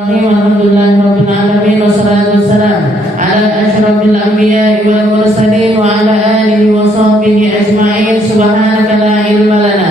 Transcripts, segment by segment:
Alhamdulillahirabbil alamin wassalatu wassalamu ala asyrafil anbiya'i wal mursalin wa ala alihi wa sahbihi ajma'in. Subhanaka la ilma lana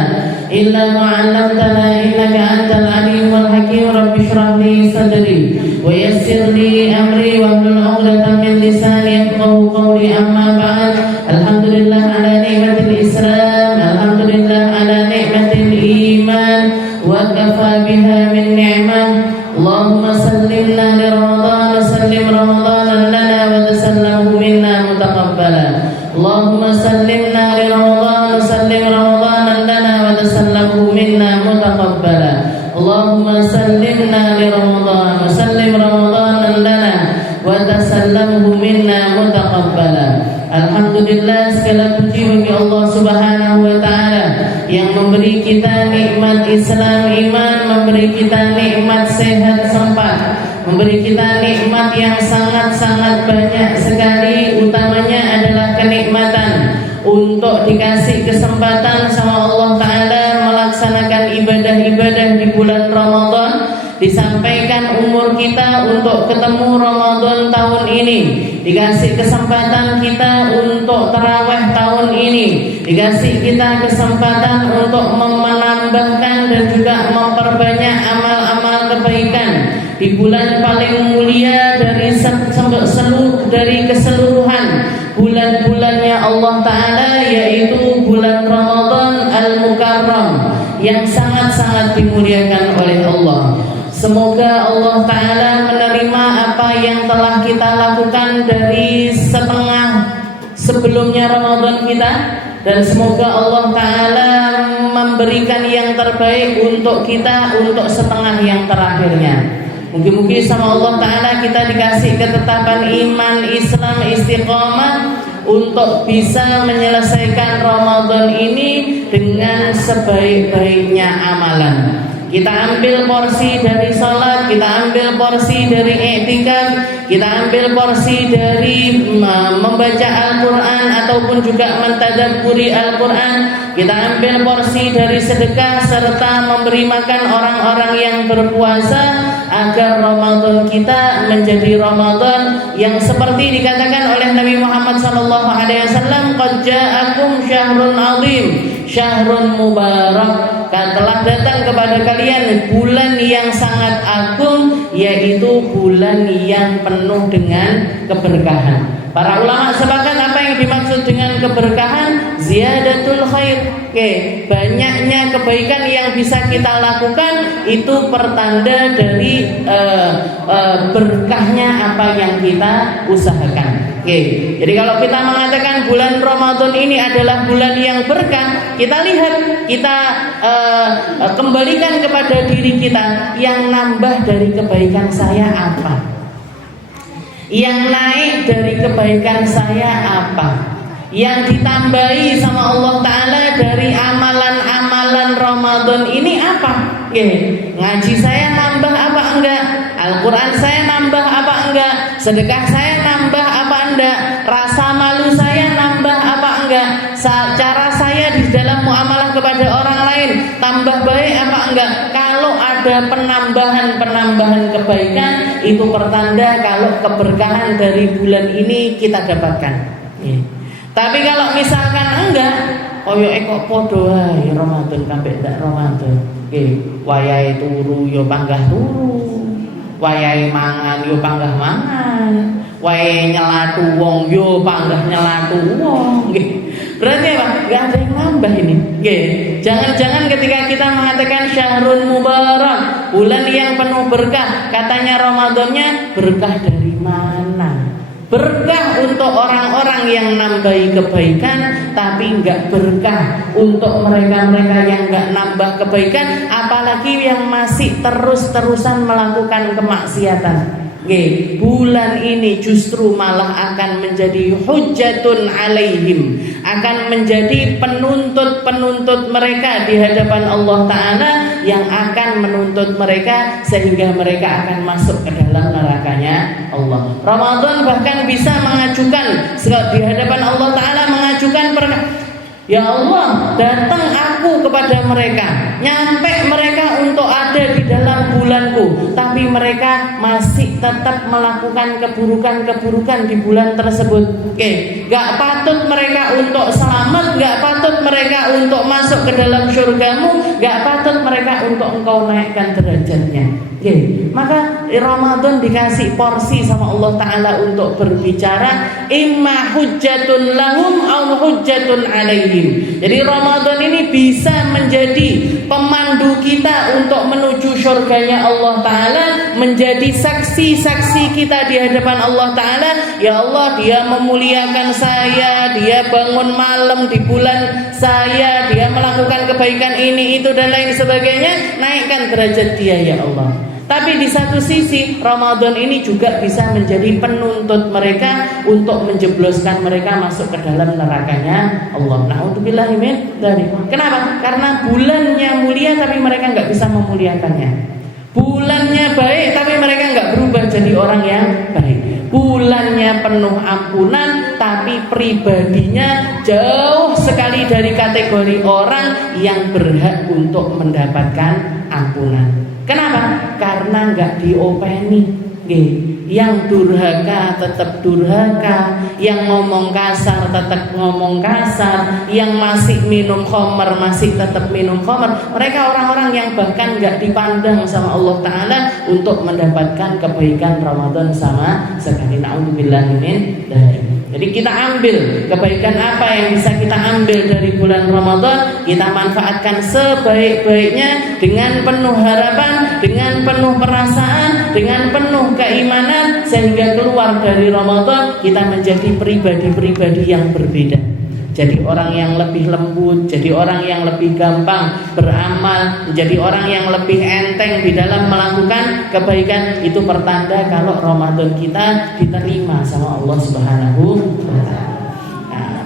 illa ma 'allamtana innaka antal alimul hakim. Rabbi shrah li sadri wa yassir li amri wa hlul 'uqdatam min lisani yafqahu qawli. Amma ba'd. Alhamdulillah ala ni'matil Islam, alhamdulillah ala ni'matil iman wa kafa biha min ni'mah. Allahumma sallimna li Ramadan, sallim Ramadan lana wa tasallamhu minna mutaqabbala. Allahumma sallimna li Ramadan, sallim Ramadan lana wa tasallamhu minna mutaqabbala. Allahumma sallimna li Ramadan, sallim Ramadan lana wa tasallamhu minna mutaqabbala. Alhamdulillah, segala puji bagi Allah Subhanahu wa taala yang memberi kita nikmat Islam iman, memberi kita nikmat sehat sempat, memberi kita nikmat yang sangat-sangat banyak sekali. Utamanya adalah kenikmatan untuk dikasih kesempatan sama Allah taala melaksanakan ibadah-ibadah di bulan Ramadan. Disampaikan umur kita untuk ketemu Ramadan tahun ini, dikasih kesempatan kita untuk tarawih tahun ini, dikasih kita kesempatan untuk menambahkan dan juga memperbanyak amal-amal kebaikan di bulan paling mulia dari keseluruhan bulan-bulannya Allah Ta'ala, yaitu bulan Ramadan Al-Mukarram yang sangat-sangat dimuliakan oleh Allah. Semoga Allah Ta'ala menerima apa yang telah kita lakukan dari setengah sebelumnya Ramadan kita, dan semoga Allah Ta'ala memberikan yang terbaik untuk kita untuk setengah yang terakhirnya. Mungkin-mungkin sama Allah Ta'ala kita dikasih ketetapan iman, Islam, istiqamah untuk bisa menyelesaikan Ramadan ini dengan sebaik-baiknya amalan. Kita ambil porsi dari salat, kita ambil porsi dari i'tikaf, kita ambil porsi dari membaca Al-Quran ataupun juga mentadabburi Al-Quran, kita ambil porsi dari sedekah serta memberi makan orang-orang yang berpuasa, agar Ramadan kita menjadi Ramadan yang seperti dikatakan oleh Nabi Muhammad SAW, qad ja'akum syahrun azim, syahrun mubarak. Telah datang kepada kalian bulan yang sangat agung, yaitu bulan yang penuh dengan keberkahan. Para ulama sepakat apa yang dimaksud dengan keberkahan? Ziyadatul khair. Banyaknya kebaikan yang bisa kita lakukan itu pertanda dari berkahnya apa yang kita usahakan. Jadi kalau kita mengatakan bulan Ramadan ini adalah bulan yang berkah, kita lihat, kita kembalikan kepada diri kita, yang nambah dari kebaikan saya apa? Yang naik dari kebaikan saya apa? Yang ditambahi sama Allah Ta'ala dari amalan-amalan Ramadan ini apa? Ngaji saya nambah apa enggak? Al-Quran saya nambah apa enggak? Sedekah saya nambah apa enggak? Rasa malu saya nambah apa enggak? Cara saya di dalam muamalah kepada orang lain tambah baik apa enggak? Kalau ada penambahan kebaikan, itu pertanda kalau keberkahan dari bulan ini kita dapatkan. Tapi kalau misalkan enggak, koyo kok padha wae Ramadan sampai ndak Ramadan. Wayahe turu yo panggah turu, wayahe mangan yo panggah mangan, wayahe nyelatu wong yo panggah nyelatu wong. Berarti apa? Enggak ada yang nambah ini. Jangan-jangan ketika kita mengatakan syahrun mubarak, bulan yang penuh berkah, katanya Ramadannya berkah dari mana? Berkah untuk orang-orang yang nambahi kebaikan, tapi enggak berkah untuk mereka-mereka yang enggak nambah kebaikan, apalagi yang masih terus-terusan melakukan kemaksiatan. Bulan ini justru malah akan menjadi hujjatun alaihim, akan menjadi penuntut mereka di hadapan Allah Ta'ala, yang akan menuntut mereka sehingga mereka akan masuk ke dalam nerakanya Allah. Ramadan bahkan bisa mengajukan di hadapan Allah Ta'ala, mengajukan ya Allah, datang aku kepada mereka, nyampe mereka untuk ada di dalam bulanku, tapi tapi mereka masih tetap melakukan keburukan-keburukan di bulan tersebut. Oke, gak patut mereka untuk selamat, gak patut mereka untuk masuk ke dalam surgamu, gak patut mereka untuk engkau naikkan derajatnya. Oke, maka Ramadan dikasih porsi sama Allah Ta'ala untuk berbicara, imma hujjatun lahum au hujjatun alaihim. Jadi Ramadan ini bisa menjadi pemandu kita untuk menuju surganya Allah Ta'ala, menjadi saksi-saksi kita di hadapan Allah Ta'ala. Ya Allah, dia memuliakan saya, dia bangun malam di bulan saya, dia melakukan kebaikan ini, itu dan lain sebagainya. Naikkan derajat dia ya Allah. Tapi di satu sisi Ramadan ini juga bisa menjadi penuntut mereka untuk menjebloskan mereka masuk ke dalam nerakanya Allah. Na'udzubillah min dzalik. Kenapa? Karena bulannya mulia tapi mereka nggak bisa memuliakannya. Bulannya baik tapi mereka nggak berubah jadi orang yang baik. Bulannya penuh ampunan tapi pribadinya jauh sekali dari kategori orang yang berhak untuk mendapatkan ampunan. Kenapa? Karena nggak diopeni. Yang durhaka tetap durhaka, yang ngomong kasar tetap ngomong kasar, yang masih minum khamar masih tetap minum khamar. Mereka orang-orang yang bahkan nggak dipandang sama Allah Ta'ala untuk mendapatkan kebaikan Ramadan sama sekali. Na'udzubillah min dzalik. Jadi kita ambil kebaikan apa yang bisa kita ambil dari bulan Ramadan, kita manfaatkan sebaik-baiknya dengan penuh harapan, dengan penuh perasaan, dengan penuh keimanan, sehingga keluar dari Ramadan kita menjadi pribadi-pribadi yang berbeda. Jadi orang yang lebih lembut, jadi orang yang lebih gampang beramal, jadi orang yang lebih enteng di dalam melakukan kebaikan. Itu pertanda kalau Ramadan kita diterima sama Allah Subhanahu wa Ta'ala.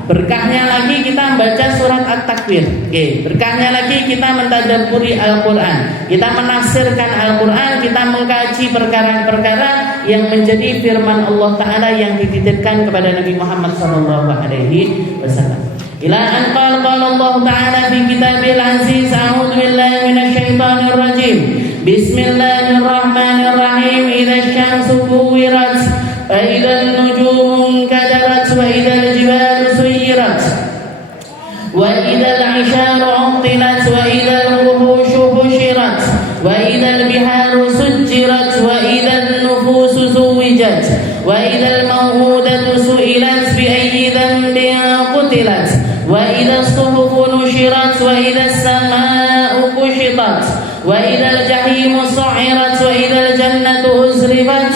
Berkahnya lagi kita membaca surat At-Takwir. Berkahnya lagi kita mentadabburi Al-Quran, kita menafsirkan Al-Quran, kita mengkaji perkara-perkara yang menjadi firman Allah Ta'ala yang dititipkan kepada Nabi Muhammad SAW. Ila an qala Allah Ta'ala fi kitabil aziz, a'udzu billahi minasyaitonir rajim. Bismillahirrahmanirrahim. Idza syamsu kuwirat wa idza nujumu kadarat wa idza jibalu suyirat wa idza al-'isharu 'uttilat wa idza al-wuhushu hushirat wa idza al-biharu sujjirat wa idza an-nufusu zuwijat wa idza al-maw'udatu su'ilat bi ayyi dhanbin qutilat wa idza as-suhufu nushirat wa idza as-samaa'u kushitat wa idza al-jahimu su'irat wa idza al-jannatu uzlifat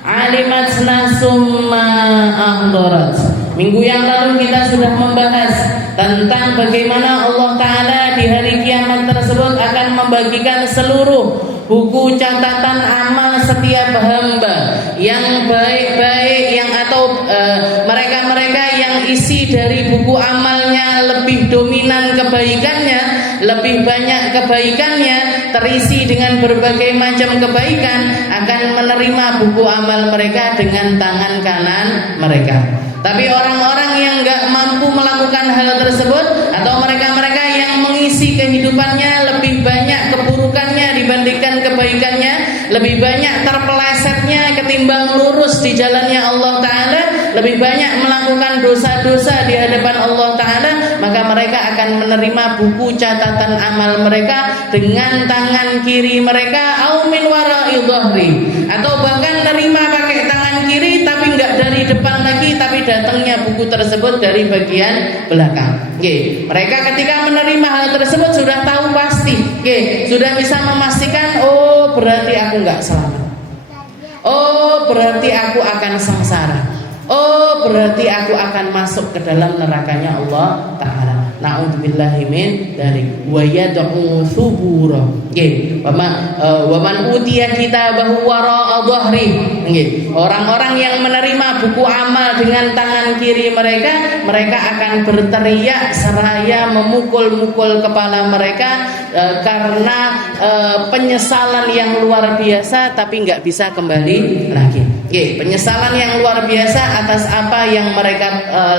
alimat nasum ma ahdarat. Minggu yang lalu kita sudah membahas tentang bagaimana Allah Ta'ala di hari kiamat tersebut akan membagikan seluruh buku catatan amal setiap hamba yang baik-baik, yang atau mereka-mereka yang isi dari buku amalnya lebih dominan kebaikannya, lebih banyak kebaikannya, terisi dengan berbagai macam kebaikan, akan menerima buku amal mereka dengan tangan kanan mereka. Tapi orang-orang yang gak mampu melakukan hal tersebut, atau mereka-mereka yang mengisi kehidupannya lebih banyak keburukannya dibandingkan kebaikannya, lebih banyak terpelesetnya ketimbang lurus di jalannya Allah Ta'ala, lebih banyak melakukan dosa-dosa di hadapan Allah Ta'ala, maka mereka akan menerima buku catatan amal mereka dengan tangan kiri mereka, au min wara'i dhahri, atau bahkan nerima pakai tangan kiri tapi enggak dari depan lagi, tapi datangnya buku tersebut dari bagian belakang. Mereka ketika menerima hal tersebut sudah tahu pasti, sudah bisa memastikan, oh berarti aku enggak selamat, oh berarti aku akan sengsara, oh berarti aku akan masuk ke dalam nerakanya Allah Ta'ala. Na'udzubillahi min dzalik. Wa yad'u thubura. Wa man utiya kitabahu wara'a dhahri. Orang-orang yang menerima buku amal dengan tangan kiri mereka, mereka akan berteriak seraya memukul-mukul kepala mereka karena penyesalan yang luar biasa, tapi nggak bisa kembali lagi. Penyesalan yang luar biasa atas apa yang mereka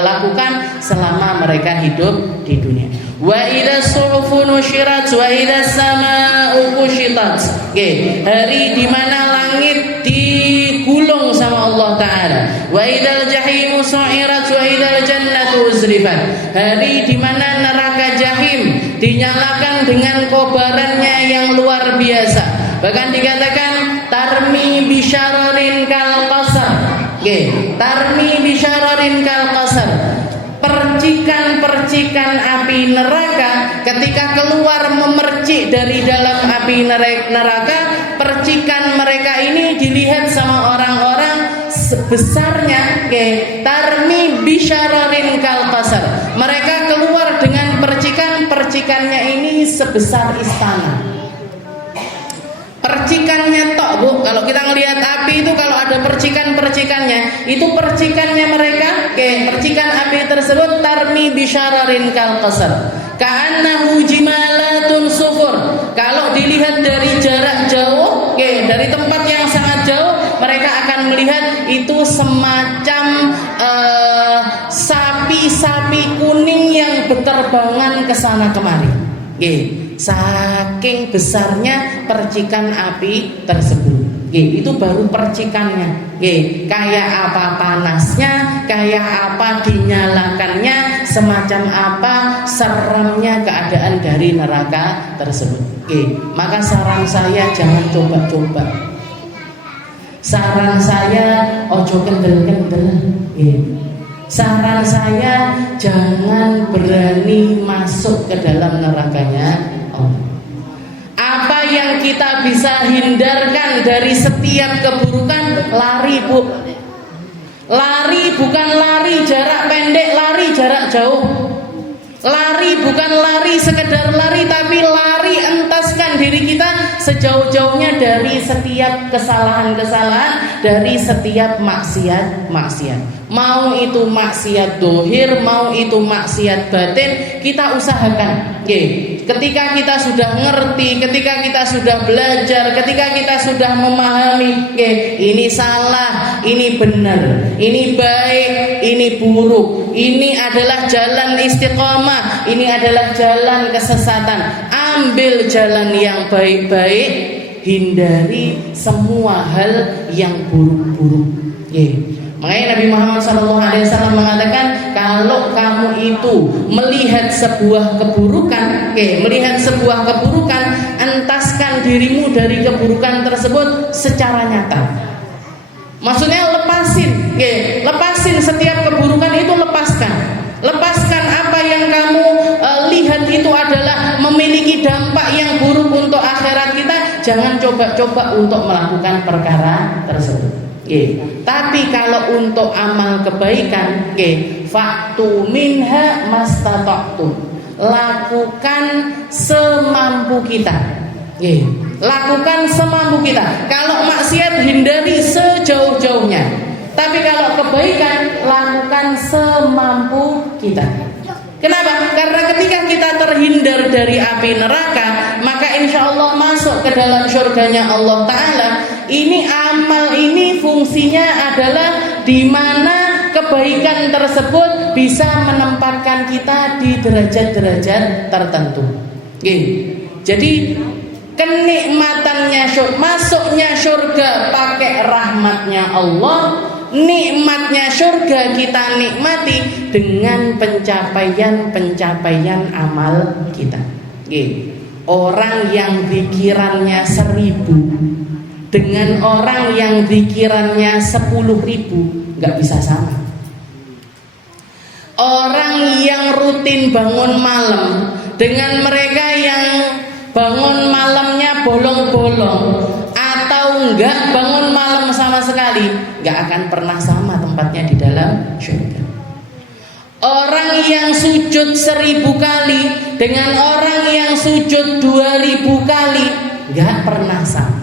lakukan selama mereka hidup di dunia. Wa idza suhufu nusyirat wa idza samaa'u kushitat. Oke, hari di mana langit digulung sama Allah taala. Wa idzal jahimu su'irat wa idzal jannatu uzlifat. Hari di mana neraka jahim dinyalakan dengan kobarannya yang luar biasa. Bahkan dikatakan tarmi bisyararin kal qasar. Oke, tarmi bisyararin kal qasar. Percikan-percikan api neraka ketika keluar memercik dari dalam api neraka, percikan mereka ini dilihat sama orang-orang sebesarnya tarmi bisyararin kal qasar. Mereka keluar dengan percikannya ini sebesar istana. Percikannya tok, Bu. Kalau kita ngelihat api itu kalau ada percikannya, itu percikannya mereka, percikan api tersebut tarmi bisyararin kal qasar. Ka'annahu jimalatun sufur. Kalau dilihat dari jarak jauh, dari tempat yang sangat jauh, mereka akan melihat itu semacam sapi-sapi kuning yang berterbangan ke sana kemari. Saking besarnya percikan api tersebut. Itu baru percikannya. Kayak apa panasnya, kayak apa dinyalakannya, semacam apa seremnya keadaan dari neraka tersebut. Maka saran saya jangan coba-coba. Saran saya ojo kendel-kendel. Saran saya jangan berani masuk ke dalam nerakanya Allah. Apa yang kita bisa hindarkan dari setiap keburukan, lari, Bu. Lari bukan lari jarak pendek, lari jarak jauh. Lari bukan lari sekedar lari, tapi lari entaskan diri kita sejauh-jauhnya dari setiap kesalahan-kesalahan, dari setiap maksiat. Mau itu maksiat dohir, mau itu maksiat batin, kita usahakan. Ketika kita sudah ngerti, ketika kita sudah belajar, ketika kita sudah memahami, ini salah, ini benar, ini baik, ini buruk, ini adalah jalan istiqomah, ini adalah jalan kesesatan. Ambil jalan yang baik-baik, hindari semua hal yang buruk-buruk. Makanya Nabi Muhammad SAW mengatakan, kalau kamu itu melihat sebuah keburukan, entaskan dirimu dari keburukan tersebut secara nyata. Maksudnya lepasin setiap keburukan itu, lepaskan apa yang kamu lihat itu adalah memiliki dampak yang buruk untuk akhirat kita. Jangan coba-coba untuk melakukan perkara tersebut. Tapi kalau untuk amal kebaikan, faktu minha mastata'tum, lakukan semampu kita. Lakukan semampu kita. Kalau maksiat hindari sejauh-jauhnya. Tapi kalau kebaikan lakukan semampu kita. Kenapa? Karena ketika kita terhindar dari api neraka, maka insya Allah masuk ke dalam surganya Allah Ta'ala. Ini amal ini fungsinya adalah di mana kebaikan tersebut bisa menempatkan kita di derajat-derajat tertentu. Jadi kenikmatannya masuknya surga pakai rahmatnya Allah. Nikmatnya surga kita nikmati dengan pencapaian amal kita. Orang yang pikirannya 1000 dengan orang yang pikirannya 10.000 nggak bisa sama. Orang yang rutin bangun malam dengan mereka yang bangun malamnya bolong-bolong atau enggak bangun malam sama sekali, enggak akan pernah sama tempatnya di dalam surga. Orang yang sujud 1000 kali dengan orang yang sujud 2000 kali enggak pernah sama.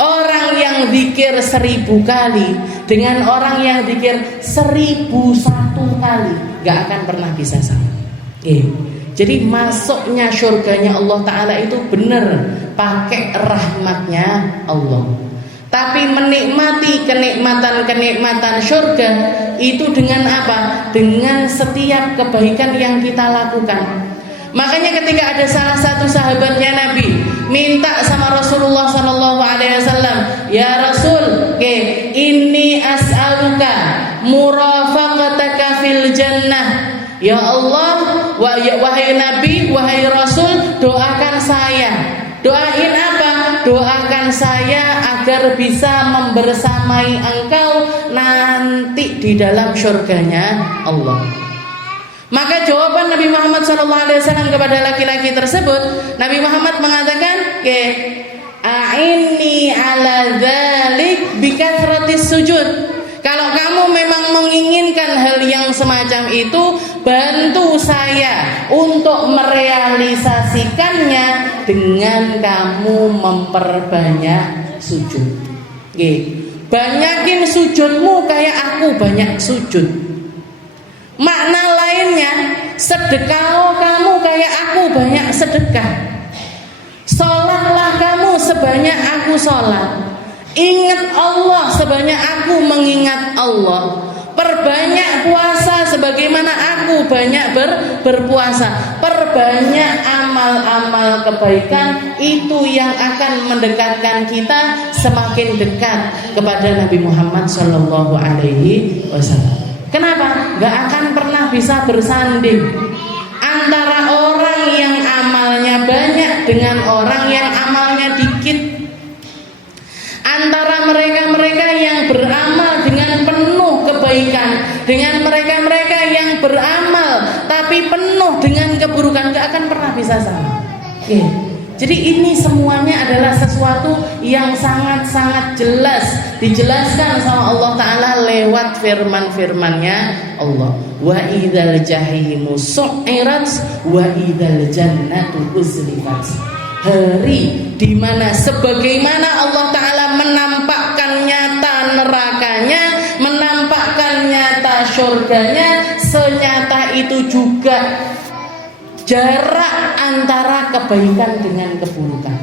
Orang yang zikir 1000 kali dengan orang yang zikir 1001 kali enggak akan pernah bisa sama. Jadi masuknya surganya Allah Ta'ala itu benar pakai rahmatnya Allah. Tapi menikmati kenikmatan surga itu dengan apa? Dengan setiap kebaikan yang kita lakukan. Makanya ketika ada salah satu sahabatnya Nabi minta sama Rasulullah sallallahu alaihi wasallam, "Ya Rasul, inni as'aluka murafaqataka fil jannah." Ya Allah, wahai Nabi, wahai Rasul, doakan saya. Doain apa? Doakan saya agar bisa membersamai engkau nanti di dalam surganya Allah. Maka jawaban Nabi Muhammad SAW kepada laki-laki tersebut, Nabi Muhammad mengatakan, "A'inni ala dzalik bikathratis sujud." Kalau kamu memang menginginkan hal yang semacam itu, bantu saya untuk merealisasikannya dengan kamu memperbanyak sujud. Banyakin sujudmu kayak aku banyak sujud. Makna lainnya, sedekah kamu kayak aku banyak sedekah. Sholatlah kamu sebanyak aku sholat. Ingat Allah sebanyak aku mengingat Allah. Perbanyak puasa sebagaimana aku banyak berpuasa. Perbanyak amal-amal kebaikan, itu yang akan mendekatkan kita semakin dekat kepada Nabi Muhammad SAW. Kenapa? Gak akan pernah bisa bersanding antara orang yang amalnya banyak dengan orang yang amalnya dikit. Antara mereka-mereka yang beramal dengan penuh kebaikan dengan mereka-mereka yang beramal tapi penuh dengan keburukan, gak akan pernah bisa sama. Jadi ini semuanya adalah sesuatu yang sangat-sangat jelas dijelaskan sama Allah Ta'ala lewat firman-firmannya Allah. Wa idzal jahimu su'irat wa idzal jannatu uzlifat. Hari di mana sebagaimana Allah Ta'ala menampakkan nyata nerakanya, menampakkan nyata surganya, senyata itu juga jarak antara kebaikan dengan keburukan.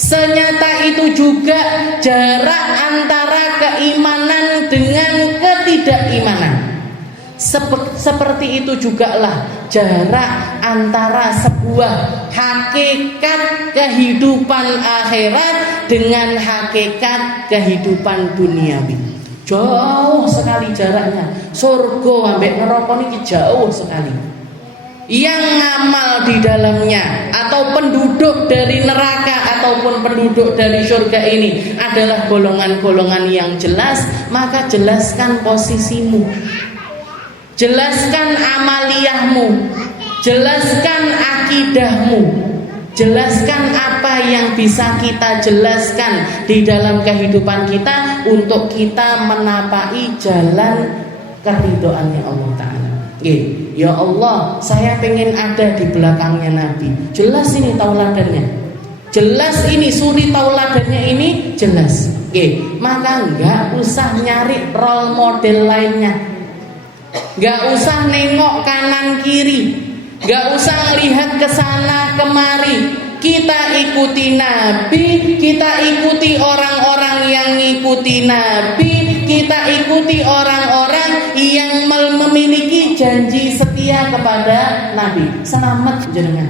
Senyata itu juga jarak antara keimanan dengan ketidakimanan. Seperti itu jugalah jarak antara sebuah hakikat kehidupan akhirat dengan hakikat kehidupan duniawi. Jauh sekali jaraknya. Surga ambek neraka niki jauh sekali. Yang ngamal di dalamnya atau penduduk dari neraka ataupun penduduk dari surga ini adalah golongan-golongan yang jelas, maka jelaskan posisimu, jelaskan amaliyahmu, jelaskan akidahmu, jelaskan apa yang bisa kita jelaskan di dalam kehidupan kita untuk kita menapai jalan keridhoannya Allah Ta'ala. Ya Allah, saya pengen ada di belakangnya Nabi. Jelas ini tauladannya, jelas ini suri tauladannya ini jelas. Maka nggak usah nyari role model lainnya, nggak usah nengok kanan kiri, nggak usah lihat ke sana kemari. Kita ikuti Nabi, kita ikuti orang-orang yang ngikuti Nabi, kita ikuti orang-orang yang memiliki janji setia kepada Nabi. Selamat jenengan.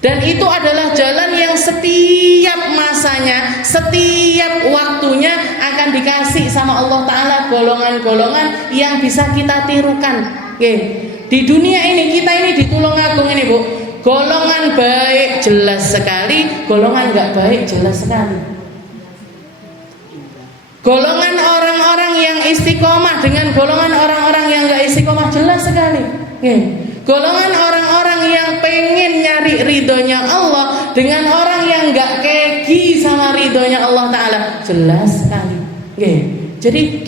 Dan itu adalah jalan yang setiap masanya, setiap waktunya akan dikasih sama Allah Ta'ala golongan-golongan yang bisa kita tirukan. Di dunia ini kita ini ditulung agung ini, Bu. Golongan baik jelas sekali, golongan gak baik jelas sekali. Golongan orang-orang yang istiqomah dengan golongan orang-orang yang gak istiqomah jelas sekali. Golongan orang-orang yang pengen nyari ridhonya Allah dengan orang yang gak keki sama ridhonya Allah Ta'ala jelas sekali. Jadi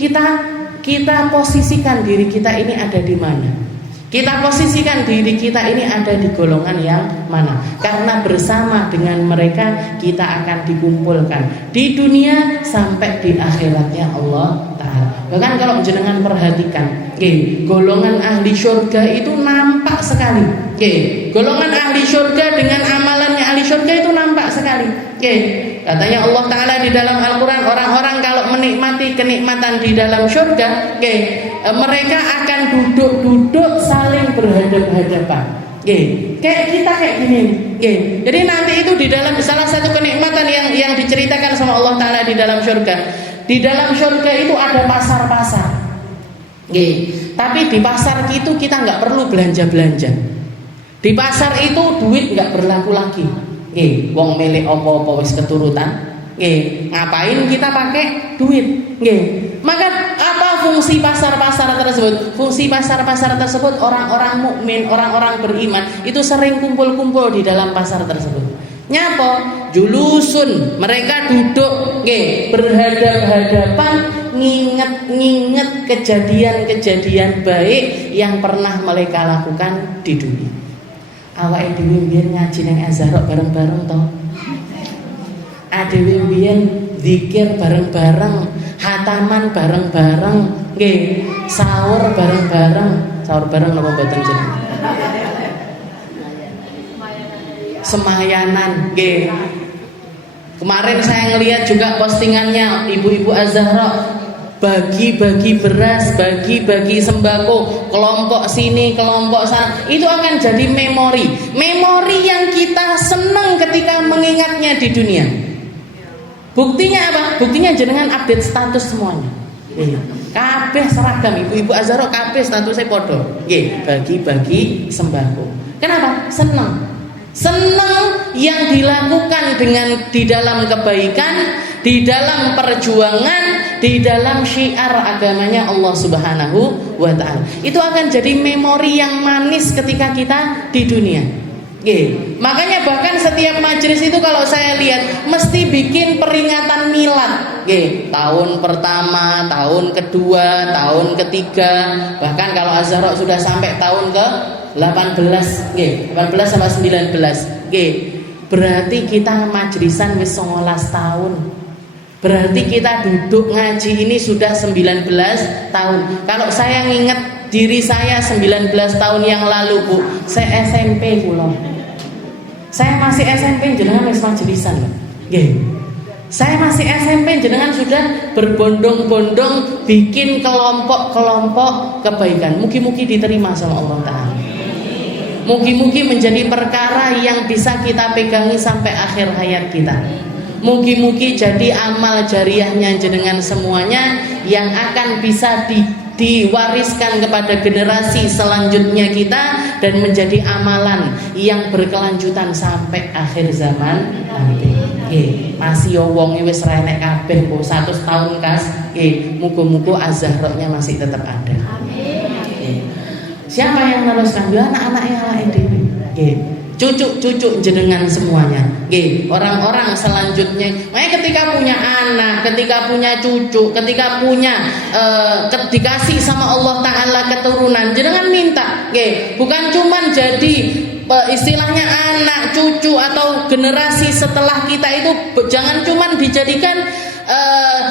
kita posisikan diri kita ini ada di mana? Kita posisikan diri kita ini ada di golongan yang mana? Karena bersama dengan mereka kita akan dikumpulkan di dunia sampai di akhiratnya Allah Ta'ala. Bahkan kalau jenengan perhatikan, golongan ahli surga itu nampak sekali. Golongan ahli surga dengan amalannya ahli surga itu nampak sekali. Katanya Allah Ta'ala di dalam Al-Quran, orang-orang kalau menikmati kenikmatan di dalam surga, mereka akan duduk-duduk saling berhadap-hadapan. Kayak kita kayak gini. Jadi nanti itu di dalam salah satu kenikmatan yang diceritakan sama Allah Ta'ala di dalam surga. Di dalam surga itu ada pasar-pasar. Tapi di pasar itu kita nggak perlu belanja-belanja. Di pasar itu duit nggak berlaku lagi. Wong milik apa-apa wis keturutan. Ngapain kita pakai duit? Maka apa fungsi pasar-pasar tersebut? Fungsi pasar-pasar tersebut orang-orang mukmin, orang-orang beriman itu sering kumpul-kumpul di dalam pasar tersebut. Nyapa? Julusun, mereka duduk berhadap-hadapan nginget-nginget kejadian-kejadian baik yang pernah mereka lakukan di dunia. Awake dhewe mbiyen ngaji nang Azhar bareng-bareng to. Adewe mbiyen zikir bareng-bareng, hataman bareng-bareng, sahur bareng-bareng. Sahur bareng napa mboten jenengan? Semayanan, Kemarin saya ngelihat juga postingannya ibu-ibu Az-Zahra bagi-bagi beras, bagi-bagi sembako, kelompok sini, kelompok sana. Itu akan jadi memori yang kita senang ketika mengingatnya di dunia. Buktinya apa? Buktinya jenengan update status semuanya. Kabeh seragam, ibu-ibu Az-Zahra kabeh statusnya podo. Bagi-bagi sembako. Kenapa? Senang yang dilakukan di dalam kebaikan, di dalam perjuangan, di dalam syiar agamanya Allah Subhanahu wa Ta'ala. Itu akan jadi memori yang manis ketika kita di dunia. Makanya bahkan setiap majelis itu kalau saya lihat mesti bikin peringatan milad. Tahun pertama, tahun kedua, tahun ketiga, bahkan kalau Az-Zahra sudah sampai tahun ke 18 sama 19. Berarti kita majlisan wis 19 tahun. Berarti kita duduk ngaji ini sudah 19 tahun. Kalau saya nginget diri saya 19 tahun yang lalu, Bu, saya SMP kula. Saya masih SMP jenengan wis majlisan, Saya masih SMP jenengan sudah berbondong-bondong bikin kelompok-kelompok kebaikan. Mugi-mugi diterima sama Allah Ta'ala. Mugi-mugi menjadi perkara yang bisa kita pegangi sampai akhir hayat kita. Mugi-mugi jadi amal jariahnya jenengan semuanya yang akan bisa diwariskan kepada generasi selanjutnya kita dan menjadi amalan yang berkelanjutan sampai akhir zaman nanti. Masih yo wong wis ra enek kabeh kok 100 tahun kas. Muga-muga Az-Zahra-nya masih tetap ada. Siapa yang meneruskan? Ya anak-anaknya ala dhewe. Cucu-cucu jenengan semuanya. Orang-orang selanjutnya. Makanya ketika punya anak, ketika punya cucu, ketika punya dikasih sama Allah Ta'ala keturunan, jenengan minta. Bukan cuman jadi istilahnya anak, cucu atau generasi setelah kita itu jangan cuman dijadikan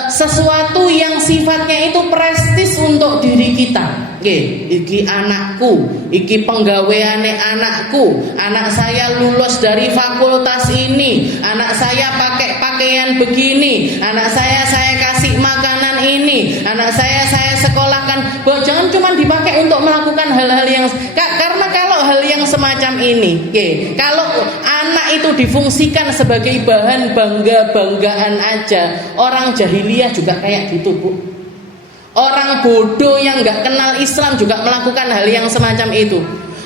sesuatu yang sifatnya itu prestis untuk diri kita. Iki anakku, iki penggaweane anakku, anak saya lulus dari fakultas ini, anak saya pakai pakaian begini, anak saya kasih makanan ini, anak saya sekolahkan. Jangan cuma dipakai untuk melakukan hal-hal yang karena kalau hal yang semacam ini, kalau anak itu difungsikan sebagai bahan bangga-banggaan aja, orang jahiliyah juga kayak gitu, Bu. Orang bodoh yang gak kenal Islam juga melakukan hal yang semacam itu.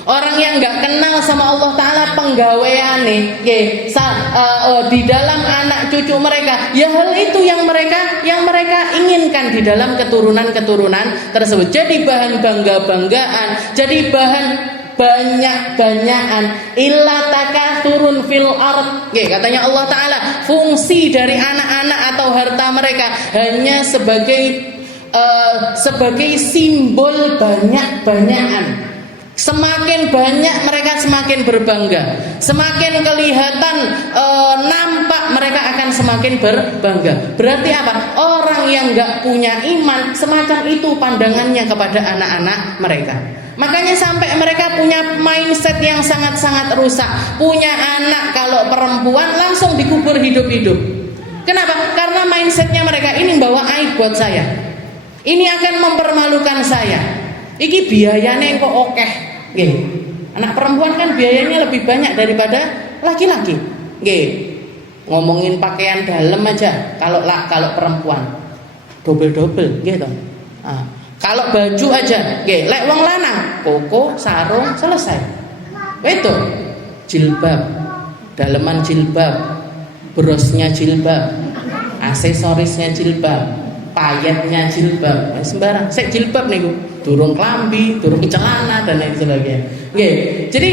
Orang yang gak kenal sama Allah Ta'ala penggaweane di dalam anak cucu mereka, ya hal itu yang mereka inginkan di dalam keturunan-keturunan tersebut. Jadi bahan bangga-banggaan, jadi bahan banyak-banyakan, illa takathurun fil ard. Katanya Allah Ta'ala, fungsi dari anak-anak atau harta mereka hanya sebagai simbol banyak-banyakan. Semakin banyak mereka semakin berbangga, semakin kelihatan nampak mereka akan semakin berbangga. Berarti apa? Orang yang gak punya iman semacam itu pandangannya kepada anak-anak mereka. Makanya sampai mereka punya mindset yang sangat-sangat rusak. Punya anak kalau perempuan langsung dikubur hidup-hidup. Kenapa? Karena mindsetnya mereka ini bawa aib buat saya. Ini akan mempermalukan saya. Iki biayanya kok okeh. Anak perempuan kan biayanya lebih banyak daripada laki-laki. Nggih. Ngomongin pakaian dalam aja kalau perempuan double gitu. Kalau baju aja, nggih, lek wong lanang koko, sarung, selesai. Itu jilbab, daleman jilbab, brosnya jilbab, aksesorisnya jilbab, payetnya jilbab, sembarang. Sek jilbab niku, durung klambi, durung celana dan lain sebagainya. Nggih. Jadi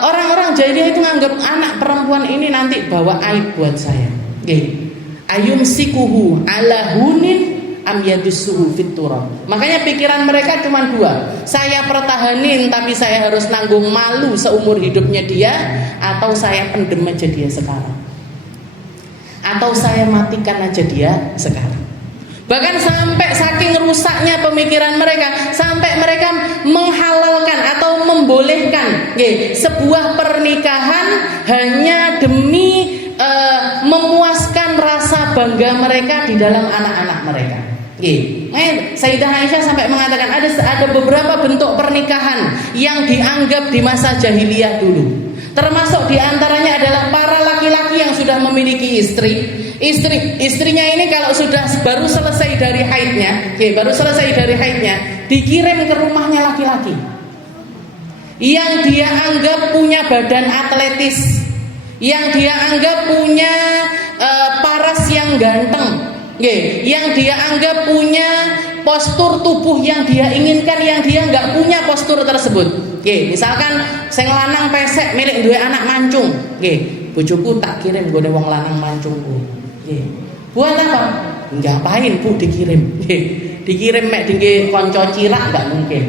orang-orang jahiliyah itu nganggap anak perempuan ini nanti bawa aib buat saya. Nggih. Ayumsikuhu ala hunin am yadussuhu fit turab. Makanya pikiran mereka cuma dua. Saya pertahanin tapi saya harus nanggung malu seumur hidupnya dia, atau saya pendem aja dia sekarang, atau saya matikan aja dia sekarang. Bahkan sampai saking rusaknya pemikiran mereka, sampai mereka menghalalkan atau membolehkan sebuah pernikahan hanya demi memuaskan rasa bangga mereka di dalam anak-anak mereka. Sayyidah Aisyah sampai mengatakan ada beberapa bentuk pernikahan yang dianggap di masa jahiliyah dulu. Termasuk diantaranya adalah para laki-laki yang sudah memiliki istrinya ini kalau sudah baru selesai dari haidnya, dikirim ke rumahnya laki-laki yang dia anggap punya badan atletis, yang dia anggap punya paras yang ganteng, yang dia anggap punya postur tubuh yang dia inginkan, yang dia nggak punya postur tersebut. Misalkan sing lanang pesek milik duwe anak mancung, bojoku tak kirim gue wong lanang mancungku. Buat apa? Ngapain Bu dikirim? Dikirim mek dingge konco cirak nggak mungkin.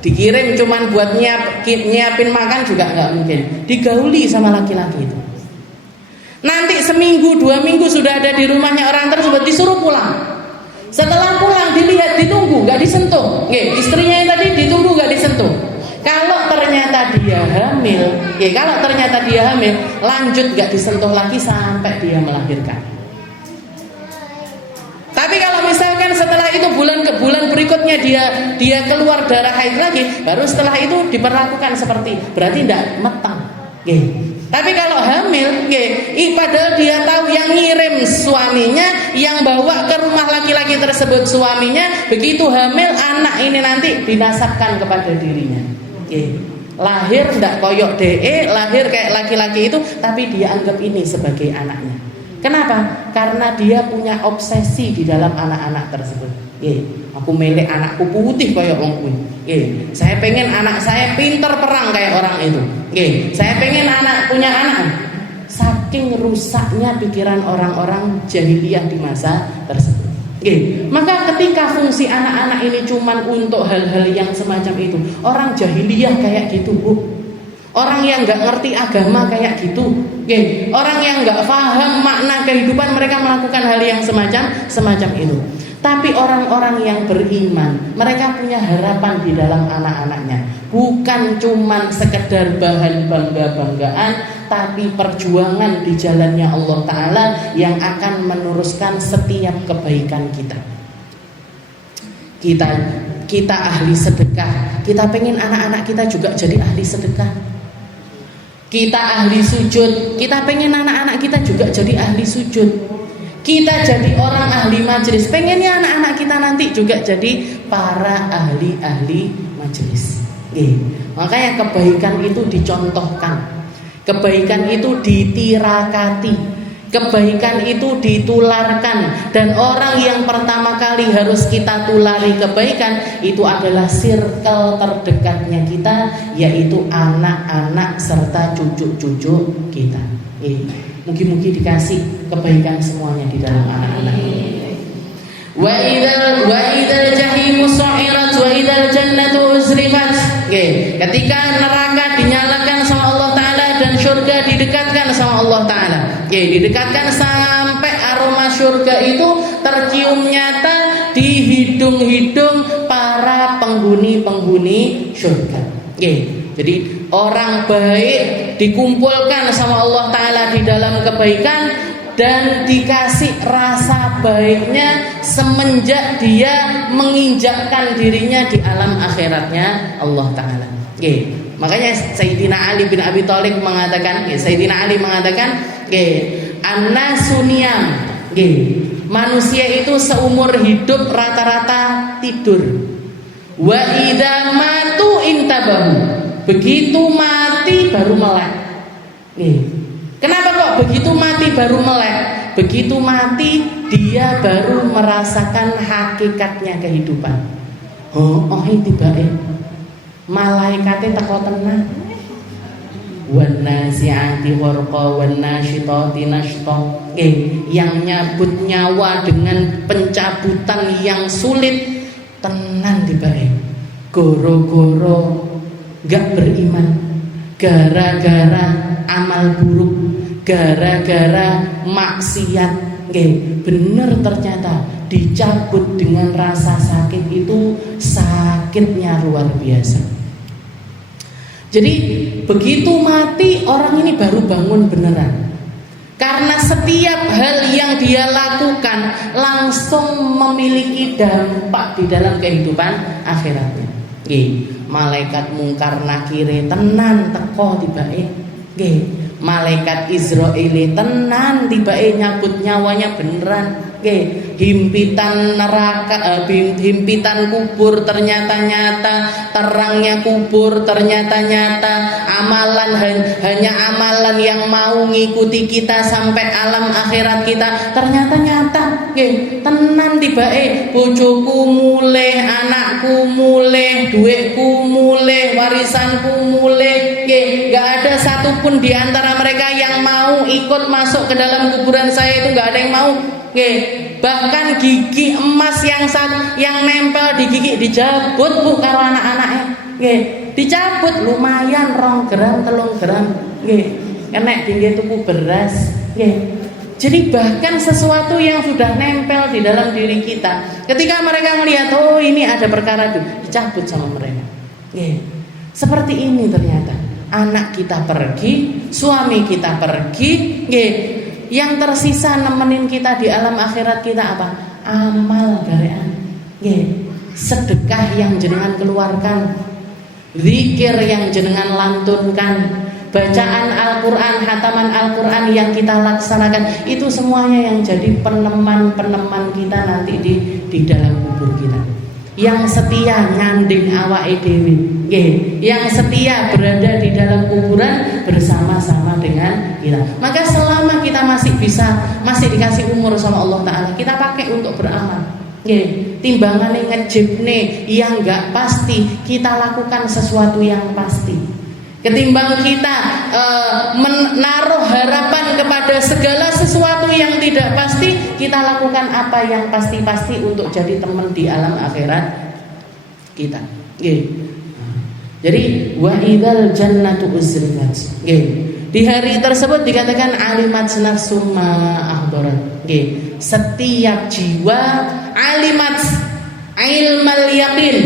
Dikirim cuman buat nyiapin makan juga nggak mungkin. Digauli sama laki-laki itu. Nanti seminggu 2 minggu sudah ada di rumahnya orang tersebut, disuruh pulang. Setelah pulang dilihat, ditunggu, nggak disentuh. Istrinya yang tadi ditunggu nggak disentuh. Kalau ternyata dia hamil, lanjut nggak disentuh lagi sampai dia melahirkan. Tapi kalau misalkan setelah itu bulan ke bulan berikutnya dia keluar darah haid lagi, baru setelah itu diperlakukan seperti berarti tidak metang. Tapi kalau hamil, padahal dia tahu yang ngirim suaminya, yang bawa ke rumah laki-laki tersebut suaminya, begitu hamil anak ini nanti dinasabkan kepada dirinya. Lahir tidak koyok lahir kayak laki-laki itu, tapi dia anggap ini sebagai anaknya. Kenapa? Karena dia punya obsesi di dalam anak-anak tersebut. Aku milih anakku putih kayak wong kuwi. Saya pengen anak saya pinter perang kayak orang itu. Saya pengen punya anak. Saking rusaknya pikiran orang-orang jahiliyah di masa tersebut. Maka ketika fungsi anak-anak ini cuman untuk hal-hal yang semacam itu, orang jahiliyah kayak gitu, Bu. Orang yang nggak ngerti agama kayak gitu, orang yang nggak paham makna kehidupan, mereka melakukan hal yang semacam itu. Tapi orang-orang yang beriman, mereka punya harapan di dalam anak-anaknya, bukan cuman sekedar bahan bangga-banggaan, tapi perjuangan di jalannya Allah Ta'ala yang akan meneruskan setiap kebaikan kita. Kita ahli sedekah, kita pengen anak-anak kita juga jadi ahli sedekah. Kita ahli sujud, kita pengen anak-anak kita juga jadi ahli sujud. Kita jadi orang ahli majelis, pengennya anak-anak kita nanti juga jadi para ahli majelis. Makanya kebaikan itu dicontohkan, kebaikan itu ditirakati, kebaikan itu ditularkan. Dan orang yang pertama kali harus kita tulari kebaikan itu adalah circle terdekatnya kita, yaitu anak-anak serta cucu-cucu kita. Mungkin dikasih kebaikan semuanya di dalam anak-anak. Wa idzal jahimu su'irat wa idzal jannatu uzrifat. Ketika neraka dinyalakan sama Allah Ta'ala dan surga didekatkan sama Allah Ta'ala. Didekatkan sampai aroma surga itu tercium nyata di hidung-hidung para penghuni surga. Jadi orang baik dikumpulkan sama Allah Ta'ala di dalam kebaikan dan dikasih rasa baiknya semenjak dia menginjakkan dirinya di alam akhiratnya Allah Ta'ala. Makanya Sayyidina Ali bin Abi Thalib mengatakan, Sayyidina Ali mengatakan, an-nasu niyam. Manusia itu seumur hidup rata-rata tidur. Wa idza matu intabahu. Begitu mati baru melek. Kenapa kok begitu mati baru melek? Begitu mati dia baru merasakan hakikatnya kehidupan. Tiba-tiba malaikate teko tenan. Wan nasi'ati gharqa wan nasyitati nashta. Yang nyabut nyawa dengan pencabutan yang sulit tenan tiba-tiba. Goro-goro gak beriman, gara-gara amal buruk, gara-gara maksiat. Bener ternyata dicabut dengan rasa sakit itu sakitnya luar biasa. Jadi begitu mati orang ini baru bangun beneran. Karena setiap hal yang dia lakukan langsung memiliki dampak di dalam kehidupan akhiratnya. Malaikat mungkar nakire tenan teko tibae. Malaikat Israil tenan tibae nyabut nyawanya beneran. Himpitan neraka, himpitan kubur ternyata nyata, terangnya kubur ternyata nyata. Amalan hanya amalan yang mau ngikuti kita sampai alam akhirat kita ternyata nyata. Tenan tibae bojoku mulih, anakku mulih, duitku mulih, warisanku mulih. Gak ada satupun di antara mereka yang mau ikut masuk ke dalam kuburan saya, itu gak ada yang mau. Bahkan gigi emas yang nempel di gigi dicabut bu karo anak-anaknya. Dicabut lumayan 2 gram 3 gram. Enek tinggi tuku beras. Jadi bahkan sesuatu yang sudah nempel di dalam diri kita, ketika mereka melihat ini ada perkara itu, dicabut sama mereka. Seperti ini ternyata anak kita pergi, suami kita pergi. Yang tersisa nemenin kita di alam akhirat kita apa? Amal garean. Sedekah yang jenengan keluarkan, zikir yang jenengan lantunkan, bacaan Al-Quran, hataman Al-Quran yang kita laksanakan, itu semuanya yang jadi peneman-peneman kita nanti di dalam kubur kita. Yang setia nyanding awake dhewe, yang setia berada di dalam kuburan bersama-sama dengan kita. Maka selama kita masih dikasih umur sama Allah Ta'ala, kita pakai untuk beramal. Timbangannya ngejibne yang gak pasti, kita lakukan sesuatu yang pasti. Ketimbang kita menaruh harapan kepada segala sesuatu yang tidak pasti, kita lakukan apa yang pasti-pasti untuk jadi teman di alam akhirat kita. Jadi wa idzal jannatu uzlifat. Di hari tersebut dikatakan alimat nafsum ma ahdarat. Setiap jiwa alimat ilmal yaqin.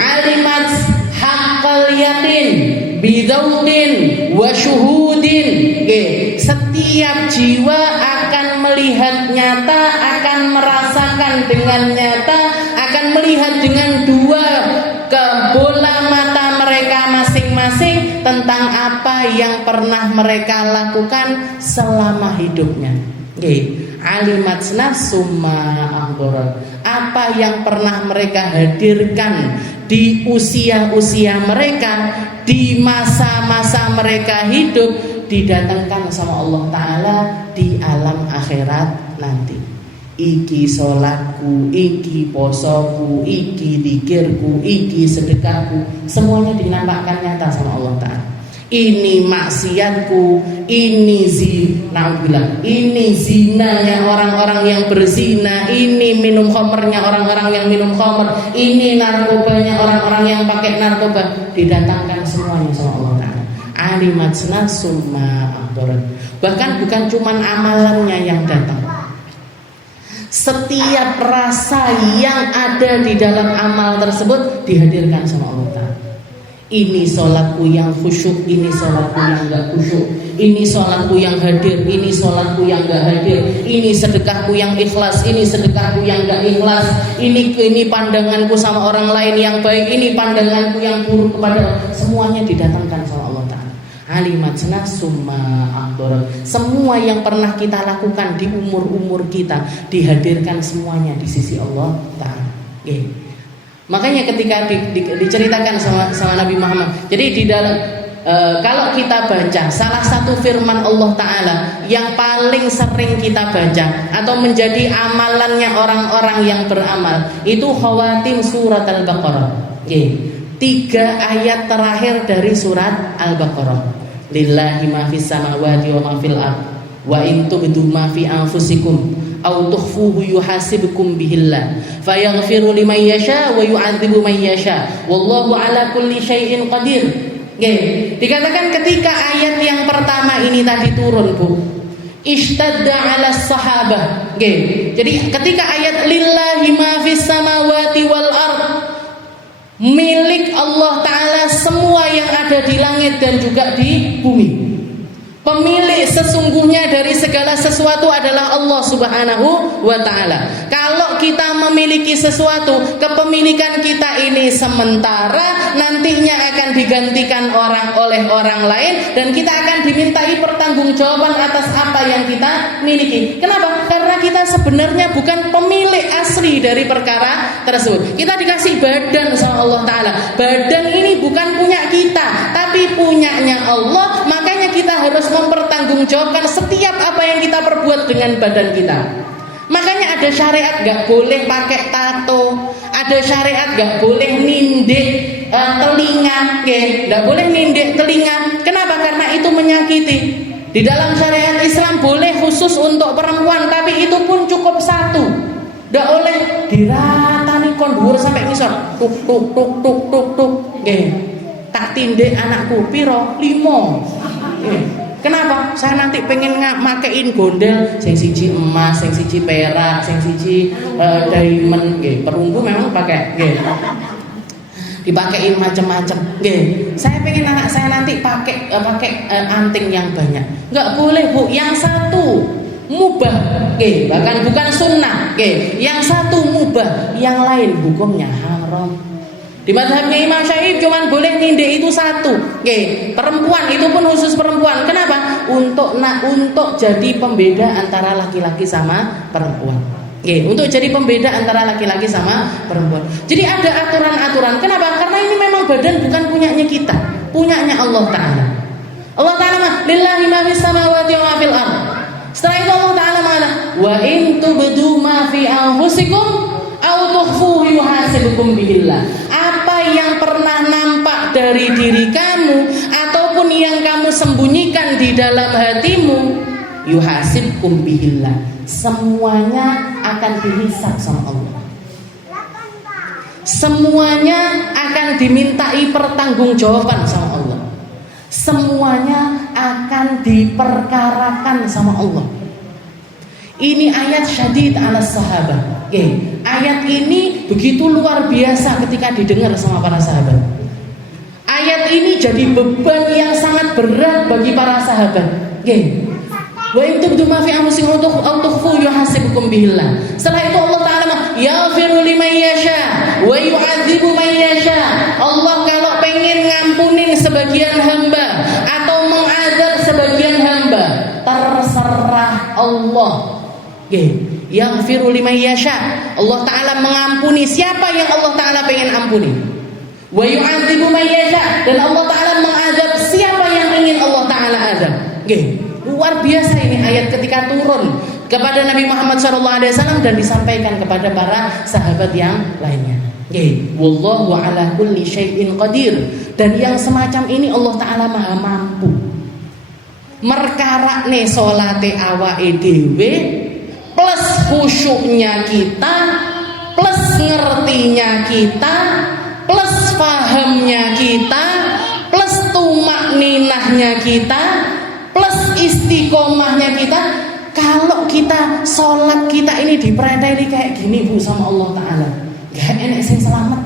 Alimat haqqal yaqin bidautin wa syuhudin. Setiap jiwa akan melihat nyata, akan merasakan dengan nyata, akan melihat dengan dua bola mata mereka masing-masing tentang apa yang pernah mereka lakukan selama hidupnya. Alimat nafsum ma ahdarat. Apa yang pernah mereka hadirkan di usia-usia mereka, di masa-masa mereka hidup, didatangkan sama Allah Ta'ala di alam akhirat nanti. Iki sholatku, iki posoku, iki zikirku, iki sedekahku, semuanya dinampakkan nyata sama Allah Ta'ala. Ini maksiatku, ini zinanya orang-orang yang berzina, ini minum khamrnya orang-orang yang minum khamr, ini narkobanya orang-orang yang pakai narkoba, didatangkan semuanya sama Allah Ta'ala. Alimat nafsum ma ahdarat. Bahkan bukan cuman amalannya yang datang, setiap rasa yang ada di dalam amal tersebut dihadirkan sama Allah Ta'ala. Ini sholatku yang khusyuk, ini sholatku yang gak khusyuk. Ini sholatku yang hadir, ini sholatku yang gak hadir. Ini sedekahku yang ikhlas, ini sedekahku yang gak ikhlas. Ini pandanganku sama orang lain yang baik, ini pandanganku yang buruk kepada. Semuanya didatangkan sama Allah Ta'ala. Alimatna summa akbarat. Semua yang pernah kita lakukan di umur-umur kita dihadirkan semuanya di sisi Allah Ta'ala. Makanya ketika diceritakan sama Nabi Muhammad, jadi di dalam kalau kita baca salah satu firman Allah Ta'ala yang paling sering kita baca atau menjadi amalannya orang-orang yang beramal, itu khawatim surat Al-Baqarah. 3 ayat terakhir dari surat Al-Baqarah. Lillahi ma fis samawati wa ma fil ardh wa in tubdu ma fi anfusikum aw tukhfuhu yuhasibkum bihillah fayaghfiru liman yasha wa yu'adzibu man yasha wallahu ala kulli syai'in qadir. Dikatakan ketika ayat yang pertama ini tadi turun, Bu, ishtadda 'ala sahabah. Jadi ketika ayat lillahi ma fis samawati wal ardh, milik Allah Ta'ala semua yang ada di langit dan juga di bumi. Pemilik sesungguhnya dari segala sesuatu adalah Allah Subhanahu wa Ta'ala. Kalau kita memiliki sesuatu, kepemilikan kita ini sementara, nantinya akan digantikan oleh orang lain, dan kita akan dimintai pertanggungjawaban atas apa yang kita miliki. Kenapa? Karena kita sebenarnya bukan pemilik asli dari perkara tersebut. Kita dikasih badan sama Allah Ta'ala. Badan ini bukan punya kita, tapi punyanya Allah. Makanya kita harus mempertanggungjawabkan setiap apa yang kita perbuat dengan badan kita. Makanya ada syariat gak boleh pakai tato, ada syariat gak boleh nindek telinga, gak boleh nindek telinga. Kenapa? Karena itu menyakiti. Di dalam syariat Islam boleh khusus untuk perempuan, tapi itu pun cukup 1. Gak boleh diratani kon dhuwur sampai ngisor. Tuk tuk tuk tuk tuk tuk. Tak tindek anakku piro 5. Kenapa? Saya nanti pengen makein gondel sing siji emas, sing siji perak, sing siji diamond, perunggu memang pakai, dipakein macam-macam. Saya pengen anak saya nanti pakai anting yang banyak. Enggak boleh, Bu. Yang 1 mubah, bahkan bukan sunnah. Yang 1 mubah, yang lain hukumnya haram. Di mazhabnya Imam Syafi'i cuman boleh nindek itu 1. Perempuan itu pun khusus perempuan. Kenapa? Untuk jadi pembeda antara laki-laki sama perempuan. Untuk jadi pembeda antara laki-laki sama perempuan. Jadi ada aturan-aturan. Kenapa? Karena ini memang badan bukan punyanya kita, punyanya Allah Ta'ala. Allah Ta'ala mah lillahi ma fis samawati wa ma fil ardh. Setelah itu Allah Ta'ala mengatakan wa in tubdu ma fi anfusikum aw tukhfuhu yuhasibkum bihillah. Apa yang pernah nampak dari diri kamu ataupun yang kamu sembunyikan di dalam hatimu, yuhasibkum bihillah, semuanya akan dihisab sama Allah. Semuanya akan dimintai pertanggungjawaban sama Allah. Semuanya akan diperkarakan sama Allah. Ini ayat syadid ala sahabat. Ayat ini begitu luar biasa ketika didengar sama para sahabat. Ayat ini jadi beban yang sangat berat bagi para sahabat. Wa in tubdu ma fi anfusikum aw tukhfu yuhasibkum bihillah. Setelah itu Allah Ta'ala yaghfiru liman yasha wa yu'adzibu man yasha. Allah kalau pengen ngampunin sebagian hamba atau mengazab sebagian hamba, terserah Allah. Yaghfiru liman yasha. Allah Ta'ala mengampuni siapa yang Allah Ta'ala pengen ampuni. Wa yu'adzibu man yasha, dan Allah Ta'ala mengazab siapa yang ingin Allah Ta'ala azab. Luar biasa ini ayat ketika turun kepada Nabi Muhammad SAW dan disampaikan kepada para sahabat yang lainnya. Wallahu ala kulli syai'in qadir. Dan yang semacam ini Allah Ta'ala maha mampu. Merkarakne salate awake dhewe plus khusyuknya kita, plus ngertinya kita, plus fahamnya kita, plus tumakninahnya kita, plus istiqomahnya kita. Kalau kita sholat kita ini diperintah kayak gini, Bu, sama Allah Ta'ala, gak enak sing selamat.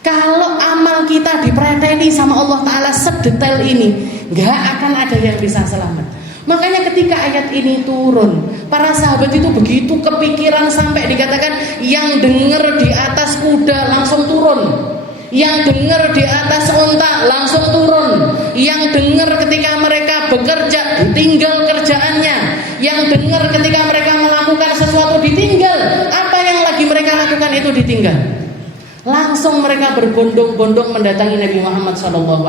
Kalau amal kita dipreteli sama Allah Ta'ala sedetail ini, gak akan ada yang bisa selamat. Makanya ketika ayat ini turun, para sahabat itu begitu kepikiran sampai dikatakan yang dengar di atas kuda langsung turun, yang dengar di atas unta langsung turun, yang dengar ketika mereka bekerja ditinggal kerjaannya, yang dengar ketika mereka melakukan sesuatu ditinggal, apa yang lagi mereka lakukan itu ditinggal. Langsung mereka berbondong-bondong mendatangi Nabi Muhammad SAW.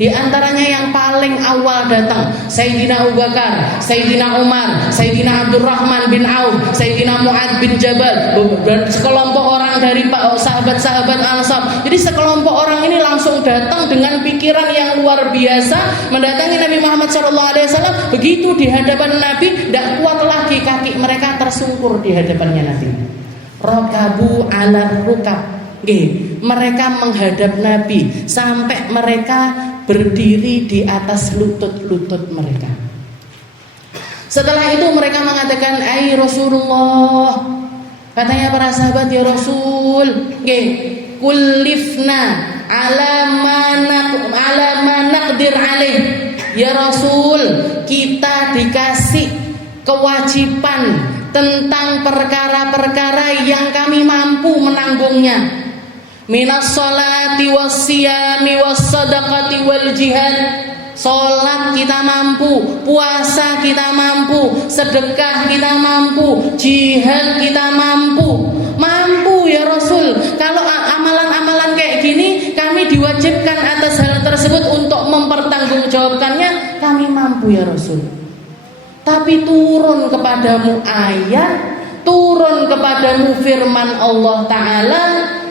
Di antaranya yang paling awal datang Sayyidina Abu Bakar, Sayyidina Umar, Sayyidina Abdurrahman bin Auf, Sayyidina Mu'ad bin Jabal, dan sekelompok orang dari sahabat-sahabat Ansar. Jadi sekelompok orang ini langsung datang dengan pikiran yang luar biasa mendatangi Nabi Muhammad SAW. Begitu di hadapan Nabi, tidak kuat lagi kaki mereka tersungkur di hadapannya Nabi. Rokabu ala rukab. Mereka menghadap Nabi sampai mereka berdiri di atas lutut-lutut mereka. Setelah itu mereka mengatakan, "Ai Rasulullah," katanya para sahabat, "Ya Rasul, kullifna ala ma naqdir alaih." Ya Rasul, kita dikasih kewajiban tentang perkara-perkara yang kami mampu menanggungnya. Minas sholati wassiyami wassadaqati wal jihad. Sholat kita mampu, puasa kita mampu, sedekah kita mampu, jihad kita mampu. Mampu ya Rasul. Kalau amalan-amalan kayak gini kami diwajibkan atas hal tersebut untuk mempertanggungjawabkannya, kami mampu ya Rasul. Tapi turun kepadamu ayat, turun kepadamu firman Allah Ta'ala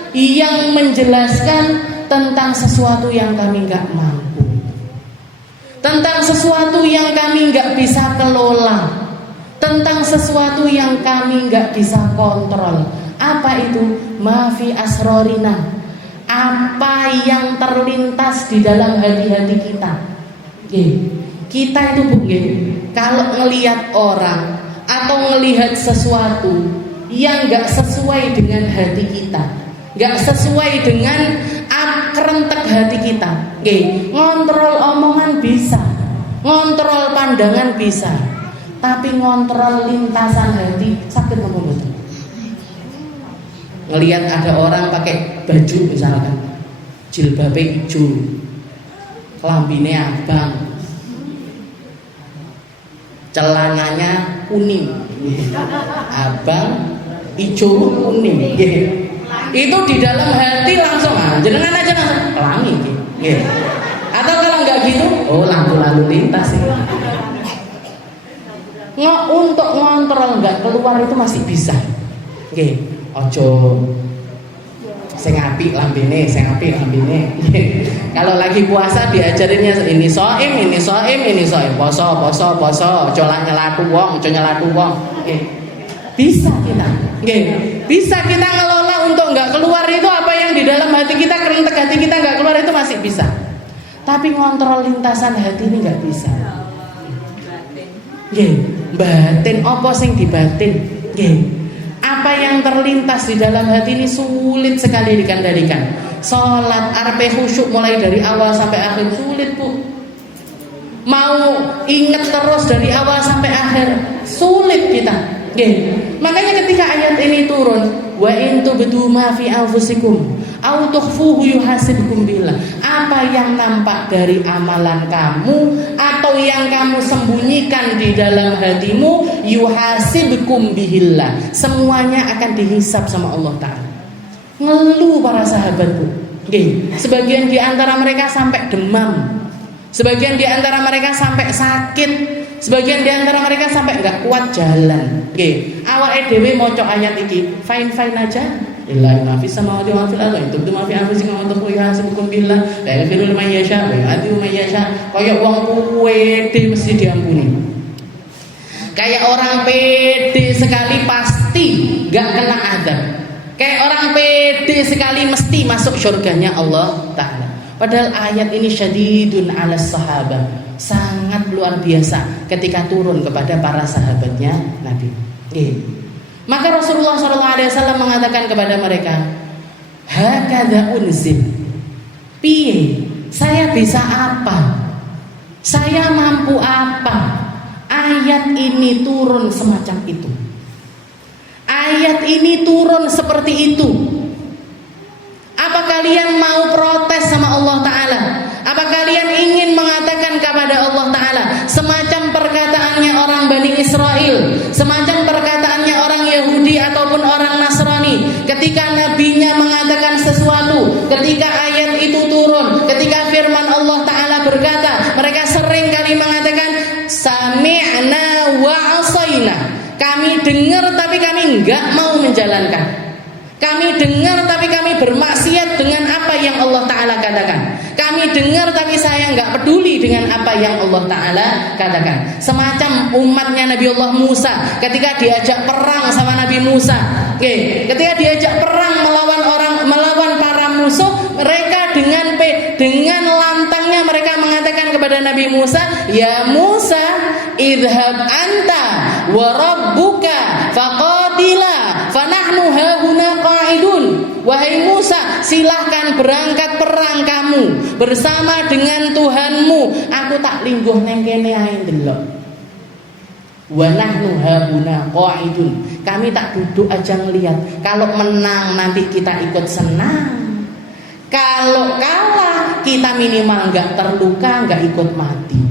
yang menjelaskan tentang sesuatu yang kami gak mampu, tentang sesuatu yang kami gak bisa kelola, tentang sesuatu yang kami gak bisa kontrol. Apa itu? Ma fi asrorina, apa yang terlintas di dalam hati-hati kita. Kita itu kalau ngelihat orang atau ngelihat sesuatu yang gak sesuai dengan hati kita, gak sesuai dengan kerentek hati kita, ngontrol omongan bisa, ngontrol pandangan bisa, tapi ngontrol lintasan hati sakit apa betul? Ngelihat ada orang pakai baju misalkan jilbabnya hijau, kelambine abang, celananya kuning, abang, hijau, kuning, itu di dalam hati langsung jenengan aja langsung pelangi, atau kalau nggak gitu, lampu lalu lintas. Untuk ngontrol nggak keluar itu masih bisa, ojo sing apik lambene, sing apik lambene. Kalau lagi puasa diajarinnya ini soim, poso, ojo nyelatu wong, Bisa kita, bisa kita ngelola untuk nggak keluar itu apa yang di dalam hati kita, kerentek hati kita nggak keluar itu masih bisa. Tapi ngontrol lintasan hati ini nggak bisa. Batin apa sing dibatin? Apa yang terlintas di dalam hati ini sulit sekali dikendalikan. Sholat arpe khusyuk mulai dari awal sampai akhir sulit, Bu. Mau ingat terus dari awal sampai akhir sulit kita. Makanya ketika ayat ini turun, wa in tubdu ma fi anfusikum aw tukhfuhu yuhasibkum billah. Apa yang nampak dari amalan kamu atau yang kamu sembunyikan di dalam hatimu, yuhasibkum bihillah. Semuanya akan dihisab sama Allah Ta'ala. Ngeluh para sahabatku. Sebagian di antara mereka sampai demam, sebagian di antara mereka sampai sakit, sebagian di antara mereka sampai nggak kuat jalan. Awake dhewe maca ayat iki fine aja. Lillahi ma fis samawati wa fil ardi, tubdu ma fi anfusikum wa tukhfu yuhasibukum billah, la yaghfiru liman yasha wa yu'adhibu man yasha. Kayak wong pede mesti diampuni. Kayak orang pede sekali pasti nggak kena azab. Kayak orang pede sekali mesti masuk surganya Allah Ta'ala. Padahal ayat ini syadidun 'alas sahabah, sangat luar biasa ketika turun kepada para sahabatnya Nabi. Maka Rasulullah SAW mengatakan kepada mereka, hakadha unzil. Piye? Saya bisa apa? Saya mampu apa? Ayat ini turun semacam itu. Ayat ini turun seperti itu. Apa kalian mau protes sama Allah Ta'ala? Apa kalian ingin mengatakan kepada Allah Ta'ala semacam perkataannya orang Bani Israel, semacam perkataannya orang Yahudi ataupun orang Nasrani ketika nabinya mengatakan sesuatu, ketika ayat itu turun, ketika firman Allah Ta'ala berkata, mereka sering kali mengatakan sami'na wa asaina. Kami dengar tapi kami enggak mau menjalankan. Kami dengar tapi kami bermaksiat dengan apa yang Allah Ta'ala katakan. Kami dengar tapi saya enggak peduli dengan apa yang Allah Ta'ala katakan. Semacam umatnya Nabi Allah Musa ketika diajak perang sama Nabi Musa. Ketika diajak perang melawan para musuh, mereka dengan lantangnya mereka mengatakan kepada Nabi Musa, "Ya Musa, idhab anta wa rabbuka faqatila fanahnu hahuna qa'idun." Wahai Musa, silahkan berangkat perang kamu bersama dengan Tuhanmu. Aku tak lingguh neng kene ae ndelok. Wa nahnu hahuna qa'idun. Kami tak duduk aja ngelihat. Kalau menang nanti kita ikut senang. Kalau kalah kita minimal enggak terluka, enggak ikut mati.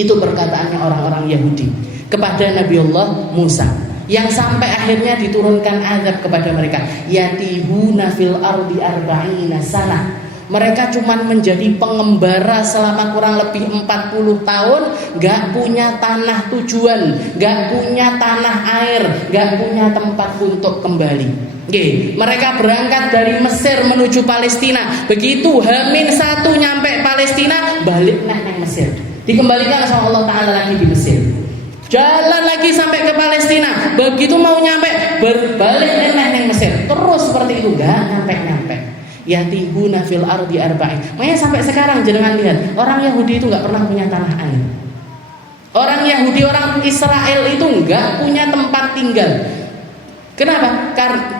Itu perkataannya orang-orang Yahudi kepada Nabi Allah Musa, yang sampai akhirnya diturunkan azab kepada mereka. Yatihuna fil ardi arba'ina sanah. Mereka cuma menjadi pengembara selama kurang lebih 40 tahun, gak punya tanah tujuan, gak punya tanah air, gak punya tempat untuk kembali. Mereka berangkat dari Mesir menuju Palestina. Begitu H-1 nyampe Palestina, balik nang Mesir. Dikembalikan sama Allah Ta'ala lagi di Mesir. Jalan lagi sampai ke Palestina. Begitu mau nyampe, berbalik nang Mesir. Terus seperti itu, gak nyampe-nyampe. Yatihuna fil ardi arba'in. Makanya sampai sekarang jenengan lihat, orang Yahudi itu nggak pernah punya tanah air. Orang Yahudi, orang Israel itu nggak punya tempat tinggal. Kenapa?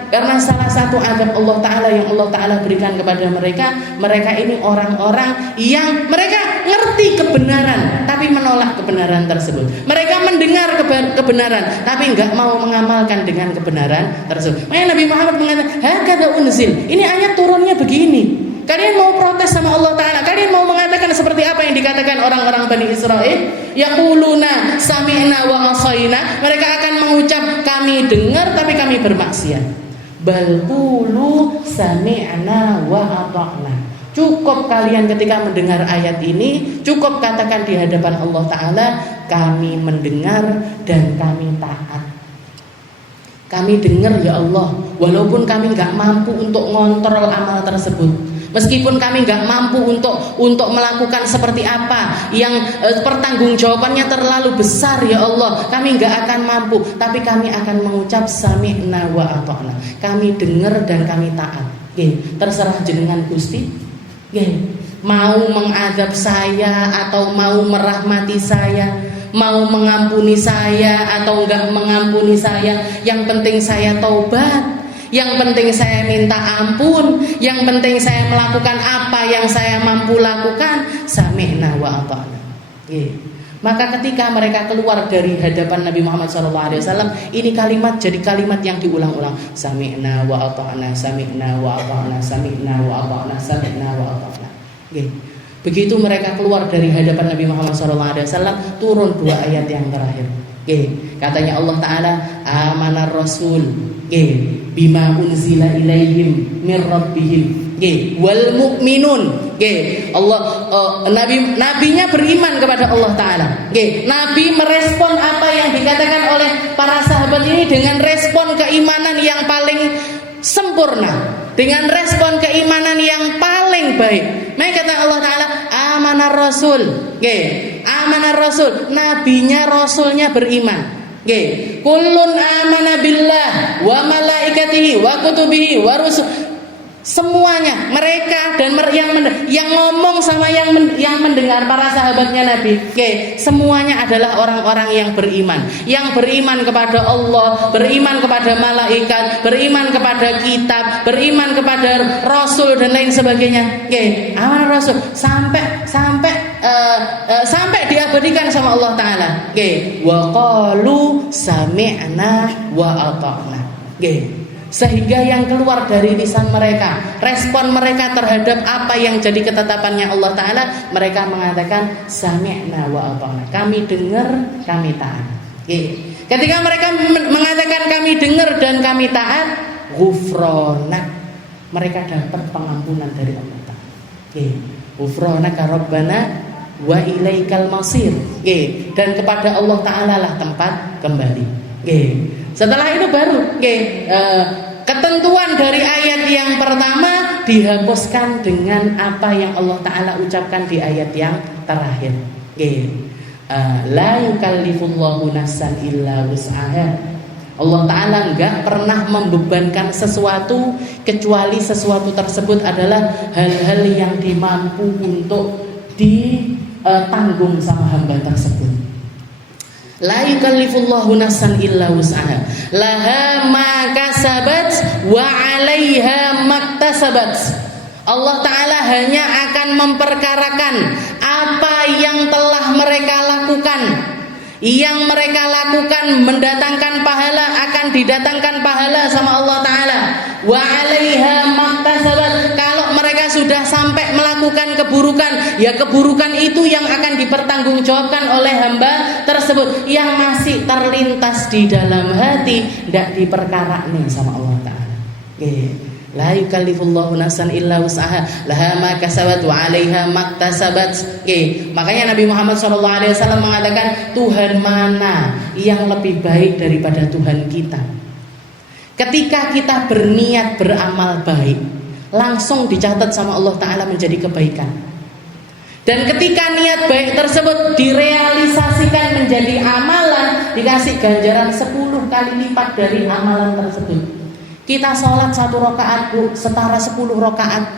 Karena salah satu adab Allah Ta'ala yang Allah Ta'ala berikan kepada mereka, mereka ini orang-orang yang mereka ngerti kebenaran tapi menolak kebenaran tersebut. Mereka mendengar kebenaran tapi nggak mau mengamalkan dengan kebenaran tersebut. Makanya Nabi Muhammad mengatakan, hakadha unzil. Ini ayat turunnya begini. Kalian mau protes sama Allah Ta'ala? Kalian mau mengatakan seperti apa yang dikatakan orang-orang Bani Israel? Yaquluna sami'na wa asaina. Mereka akan mengucap, kami dengar tapi kami bermaksiat. Bal qulu sami'na wa ata'na. Cukup kalian ketika mendengar ayat ini, cukup katakan di hadapan Allah Ta'ala, kami mendengar dan kami taat. Kami dengar ya Allah, walaupun kami gak mampu untuk ngontrol amal tersebut. Meskipun kami nggak mampu untuk melakukan seperti apa yang pertanggungjawabannya terlalu besar ya Allah, kami nggak akan mampu, tapi kami akan mengucap sami'na wa ata'na. Kami dengar dan kami taat. Terserah jenengan Gusti. Mau mengadab saya atau mau merahmati saya, mau mengampuni saya atau enggak mengampuni saya, yang penting saya taubat. Yang penting saya minta ampun, yang penting saya melakukan apa yang saya mampu lakukan. Sami'na wa ata'na. Maka ketika mereka keluar dari hadapan Nabi Muhammad SAW, ini kalimat jadi kalimat yang diulang-ulang. Sami'na wa ata'na, sami'na wa ata'na, sami'na wa ata'na, sami'na wa ata'na. Begitu mereka keluar dari hadapan Nabi Muhammad SAW, turun dua ayat yang terakhir. Katanya Allah Ta'ala, amanar rasul bima unzila ilaihim mir rabbihim wal mu'minun. Allah nabinya beriman kepada Allah Ta'ala. Nabi merespon apa yang dikatakan oleh para sahabat ini dengan respon keimanan yang paling sempurna, dengan respon keimanan yang paling baik. Maka kata Allah Ta'ala, amanar rasul. Amanar rasul, nabinya rasulnya beriman. Kullun amana billah wa malaikatihi wa kutubihi wa rusul. Semuanya, mereka dan yang ngomong sama yang mendengar, para sahabatnya Nabi, semuanya adalah orang-orang yang beriman kepada Allah, beriman kepada malaikat, beriman kepada kitab, beriman kepada Rasul dan lain sebagainya. Amanah Rasul sampai diabadikan sama Allah Taala. Wa qalu sami'na wa ata'na. Sehingga yang keluar dari lisan mereka, respon mereka terhadap apa yang jadi ketetapannya Allah Ta'ala, mereka mengatakan sami'na wa ata'na, kami dengar, kami taat. Ketika mereka mengatakan kami dengar dan kami taat, ghufranak, mereka dapat pengampunan dari Allah Ta'ala. Ghufranaka rabbana wa ilaikal masir. Dan kepada Allah Ta'ala lah tempat kembali. Setelah itu baru ketentuan dari ayat yang pertama dihapuskan dengan apa yang Allah Ta'ala ucapkan di ayat yang terakhir. La yukallifullahu nafsan illa wus'aha. Allah Ta'ala enggak pernah membebankan sesuatu kecuali sesuatu tersebut adalah hal-hal yang dimampu untuk ditanggung sama hamba tersebut. La yukallifullahu nafsan illa wus'aha, laha ma kasabat wa 'alaiha maktasabat. Allah Ta'ala hanya akan memperkarakan apa yang telah mereka lakukan. Yang mereka lakukan mendatangkan pahala, akan didatangkan pahala sama Allah Ta'ala. Wa 'alaiha maktasabat. Kalau mereka sudah sampai melakukan keburukan, ya keburukan itu yang akan dipertanggungjawabkan oleh hamba tersebut. Yang masih terlintas di dalam hati tidak diperkarakan sama Allah Ta'ala. La yukallifullahu nafsan illa wus'aha, laha ma kasabat wa 'alaiha maktasabat. Makanya Nabi Muhammad SAW mengatakan, Tuhan mana yang lebih baik daripada Tuhan kita? Ketika kita berniat beramal baik, langsung dicatat sama Allah Ta'ala menjadi kebaikan. Dan ketika niat baik tersebut direalisasikan menjadi amalan, dikasih ganjaran 10 kali lipat dari amalan tersebut. Kita sholat 1 rakaat setara 10 rakaat.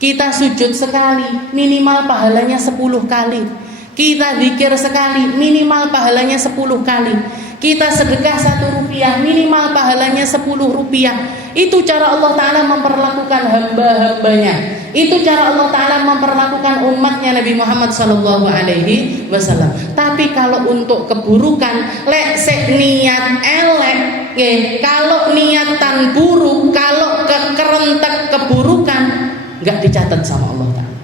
Kita sujud sekali, minimal pahalanya 10 kali. Kita zikir sekali, minimal pahalanya 10 kali. Kita sedekah 1 rupiah, minimal pahalanya 10 rupiah. Itu cara Allah Ta'ala memperlakukan hamba-hambanya. Itu cara Allah Ta'ala memperlakukan umatnya Nabi Muhammad SAW. Tapi kalau untuk keburukan, lek sek niat elek, kalau niatan buruk, kalau kerentek keburukan, nggak dicatat sama Allah Ta'ala.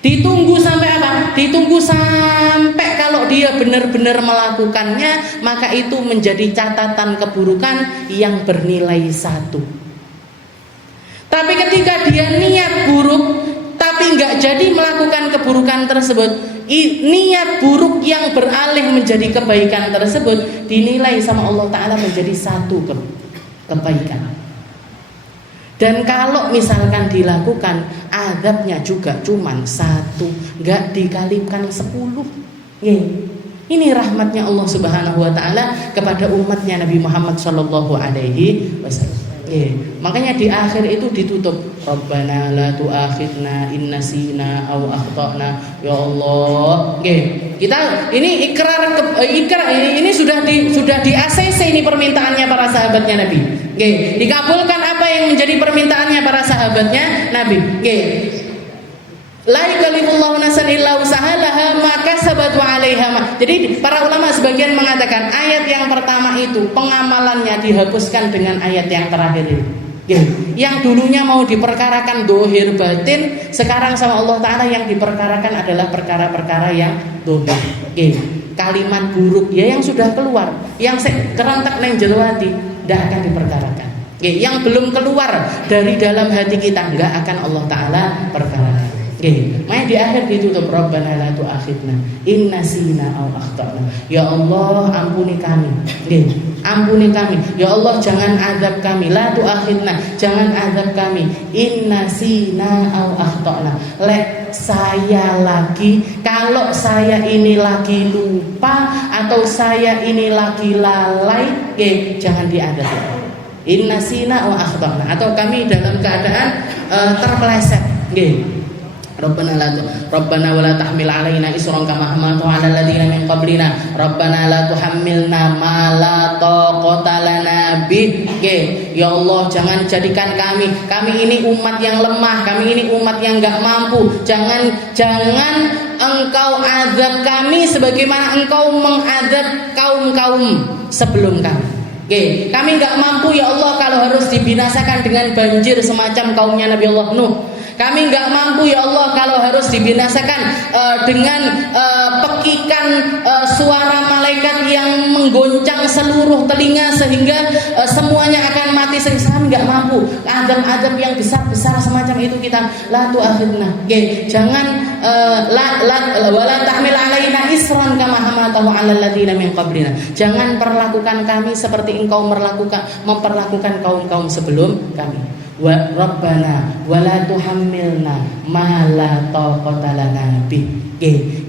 Ditunggu sampai apa? Ditunggu sampai kalau dia benar-benar melakukannya, maka itu menjadi catatan keburukan yang bernilai 1. Tapi ketika dia niat buruk tapi nggak jadi melakukan keburukan tersebut, niat buruk yang beralih menjadi kebaikan tersebut dinilai sama Allah Ta'ala menjadi 1 kebaikan. Dan kalau misalkan dilakukan, azabnya juga cuma 1, nggak dikalikan 10. Ini rahmatnya Allah Subhanahu Wa Ta'ala kepada umatnya Nabi Muhammad SAW. Makanya di akhir itu ditutup, Rabbana la tu'akhidna in nasina aw akhtana. Ya Allah, kita ini ikrar ini sudah di ACC ini permintaannya para sahabatnya Nabi. Dikabulkan apa yang menjadi permintaannya para sahabatnya Nabi. La yukallifullahu nafsan illa wus'aha, laha ma kasabat wa 'alaiha. Jadi para ulama sebagian mengatakan ayat yang pertama itu pengamalannya dihapuskan dengan ayat yang terakhir ini. Yang dulunya mau diperkarakan dohir batin, sekarang sama Allah Ta'ala yang diperkarakan adalah perkara-perkara yang dohir. Kalimat buruk ya yang sudah keluar, yang kerentek neng jero hati tidak akan diperkarakan. Yang belum keluar dari dalam hati kita nggak akan Allah Ta'ala perkarakan. Makanya di akhir ditutup, Rabbana la tu'akhidna in nasina aw akhtana. Ya Allah, ampuni kami. Ampuni kami. Ya Allah, jangan azab kami. La tu'akhidna, jangan azab kami. In nasina aw akhtana. Lek saya lagi, kalau saya ini lagi lupa atau saya ini lagi lalai, jangan diadab. in nasina wa akhtana, atau kami dalam keadaan terpeleset. Nggih. Rabbana wa la tahmil alaina isran kama hamaltu 'alal ladzina min qablina Rabbana la tuhammilna ma la taqata lana bih. Ya Allah, jangan jadikan kami ini umat yang lemah, kami ini umat yang enggak mampu. Jangan Engkau azab kami sebagaimana Engkau mengadab kaum-kaum sebelum kami. Kami enggak mampu ya Allah kalau harus dibinasakan dengan banjir semacam kaumnya Nabi Allah Nuh. Kami enggak mampu ya Allah kalau harus dibinasakan dengan pekikan suara malaikat yang menggoncang seluruh telinga sehingga semuanya akan mati. Kami enggak mampu. Azab-azab yang besar-besar semacam itu kita la tu'akhidna. Jangan wala tahmil alaina isran kama hamaltahu 'alal ladzina min qablina. Jangan perlakukan kami seperti Engkau memperlakukan kaum-kaum sebelum kami. Wa Rabbana wa la tuhammilna ma la taqata lana bih.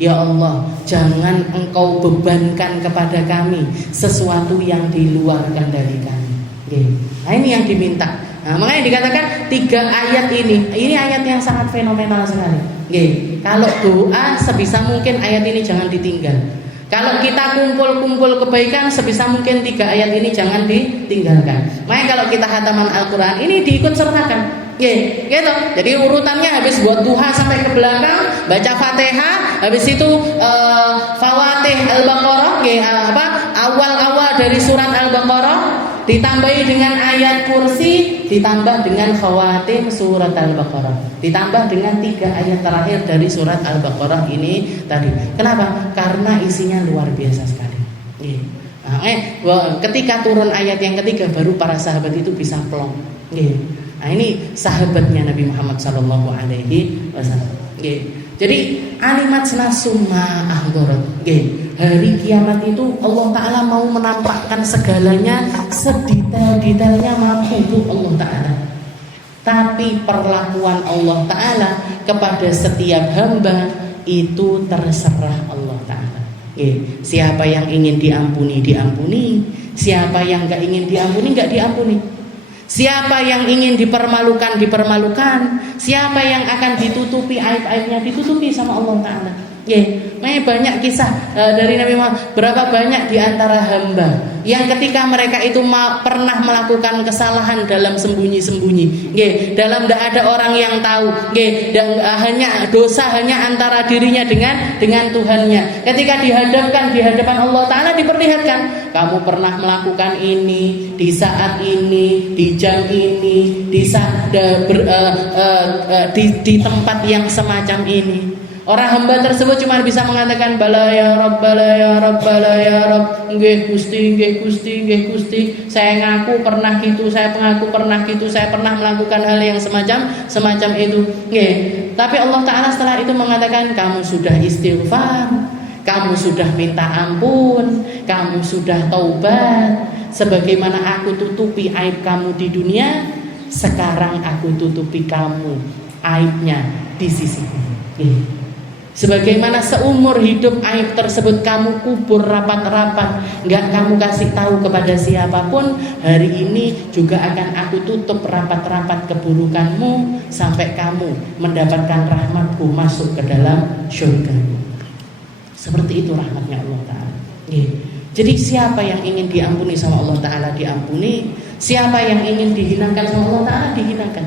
Ya Allah, jangan Engkau bebankan kepada kami sesuatu yang di luar kendali kami. Nah, ini yang diminta. Nah, makanya dikatakan 3 ayat ini ayat yang sangat fenomenal sekali. Kalau doa sebisa mungkin ayat ini jangan ditinggal. Kalau kita kumpul kebaikan sebisa mungkin 3 ayat ini jangan ditinggalkan. Makanya kalau kita khataman Al-Quran ini diikut sertakan. Gitu. Jadi urutannya habis buat duha sampai ke belakang, baca Fatihah, habis itu Fawatih Al-Baqarah, awal-awal dari surat Al-Baqarah ditambahi dengan ayat kursi, ditambah dengan khawatim surat Al-Baqarah, ditambah dengan 3 ayat terakhir dari surat Al-Baqarah ini tadi. Kenapa? Karena isinya luar biasa sekali. Ketika turun ayat yang ketiga baru para sahabat itu bisa plong. Nah, ini sahabatnya Nabi Muhammad sallallahu alaihi wasallam. Jadi alimat senasuma ahdorat. Hari kiamat itu Allah Ta'ala mau menampakkan segalanya, sedetail-detailnya mampu Allah Ta'ala. Tapi perlakuan Allah Ta'ala kepada setiap hamba itu terserah Allah Ta'ala. Siapa yang ingin diampuni, diampuni. Siapa yang gak ingin diampuni, gak diampuni. Siapa yang ingin dipermalukan, dipermalukan. Siapa yang akan ditutupi aib-aibnya, ditutupi sama Allah Ta'ala. Banyak kisah dari Nabi Muhammad. Berapa banyak di antara hamba yang ketika mereka itu pernah melakukan kesalahan dalam sembunyi-sembunyi, dalam tidak ada orang yang tahu, dan hanya dosa hanya antara dirinya dengan Tuhannya. Ketika dihadapkan di hadapan Allah Ta'ala diperlihatkan, kamu pernah melakukan ini di saat ini, di jam ini, di saat di tempat yang semacam ini. Orang hamba tersebut cuma bisa mengatakan bala ya Rabb, bala ya Rabb, bala ya Rabb. Nggih Gusti, nggih Gusti, nggih Gusti. Saya ngaku pernah gitu, saya mengaku pernah gitu, saya pernah melakukan hal yang semacam itu. Nggih. Tapi Allah Ta'ala setelah itu mengatakan kamu sudah istighfar, kamu sudah minta ampun, kamu sudah taubat. Sebagaimana aku tutupi aib kamu di dunia, sekarang aku tutupi kamu aibnya di sisiku. Sebagaimana seumur hidup aib tersebut kamu kubur rapat-rapat, gak kamu kasih tahu kepada siapapun, hari ini juga akan aku tutup rapat-rapat keburukanmu sampai kamu mendapatkan rahmatku masuk ke dalam surga. Seperti itu rahmatnya Allah Ta'ala. Jadi siapa yang ingin diampuni sama Allah Ta'ala diampuni, siapa yang ingin dihinakan sama Allah Ta'ala dihinakan.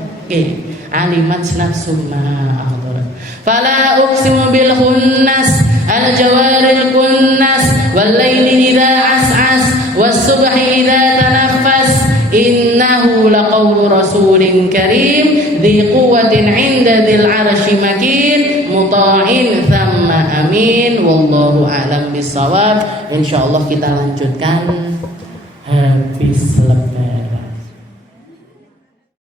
Alimat nafsum ma ahdarat. Fala uqsimu bil khunnas al jawaril kunnas wal laili idza as'as was subhi idza tanaffas innahu laqawlu rasulin karim dzi quwwatin 'inda dzil 'arsy makin muta'in thamma amin wallahu a'lam bissawab. Insyaallah kita lanjutkan habis lebaran.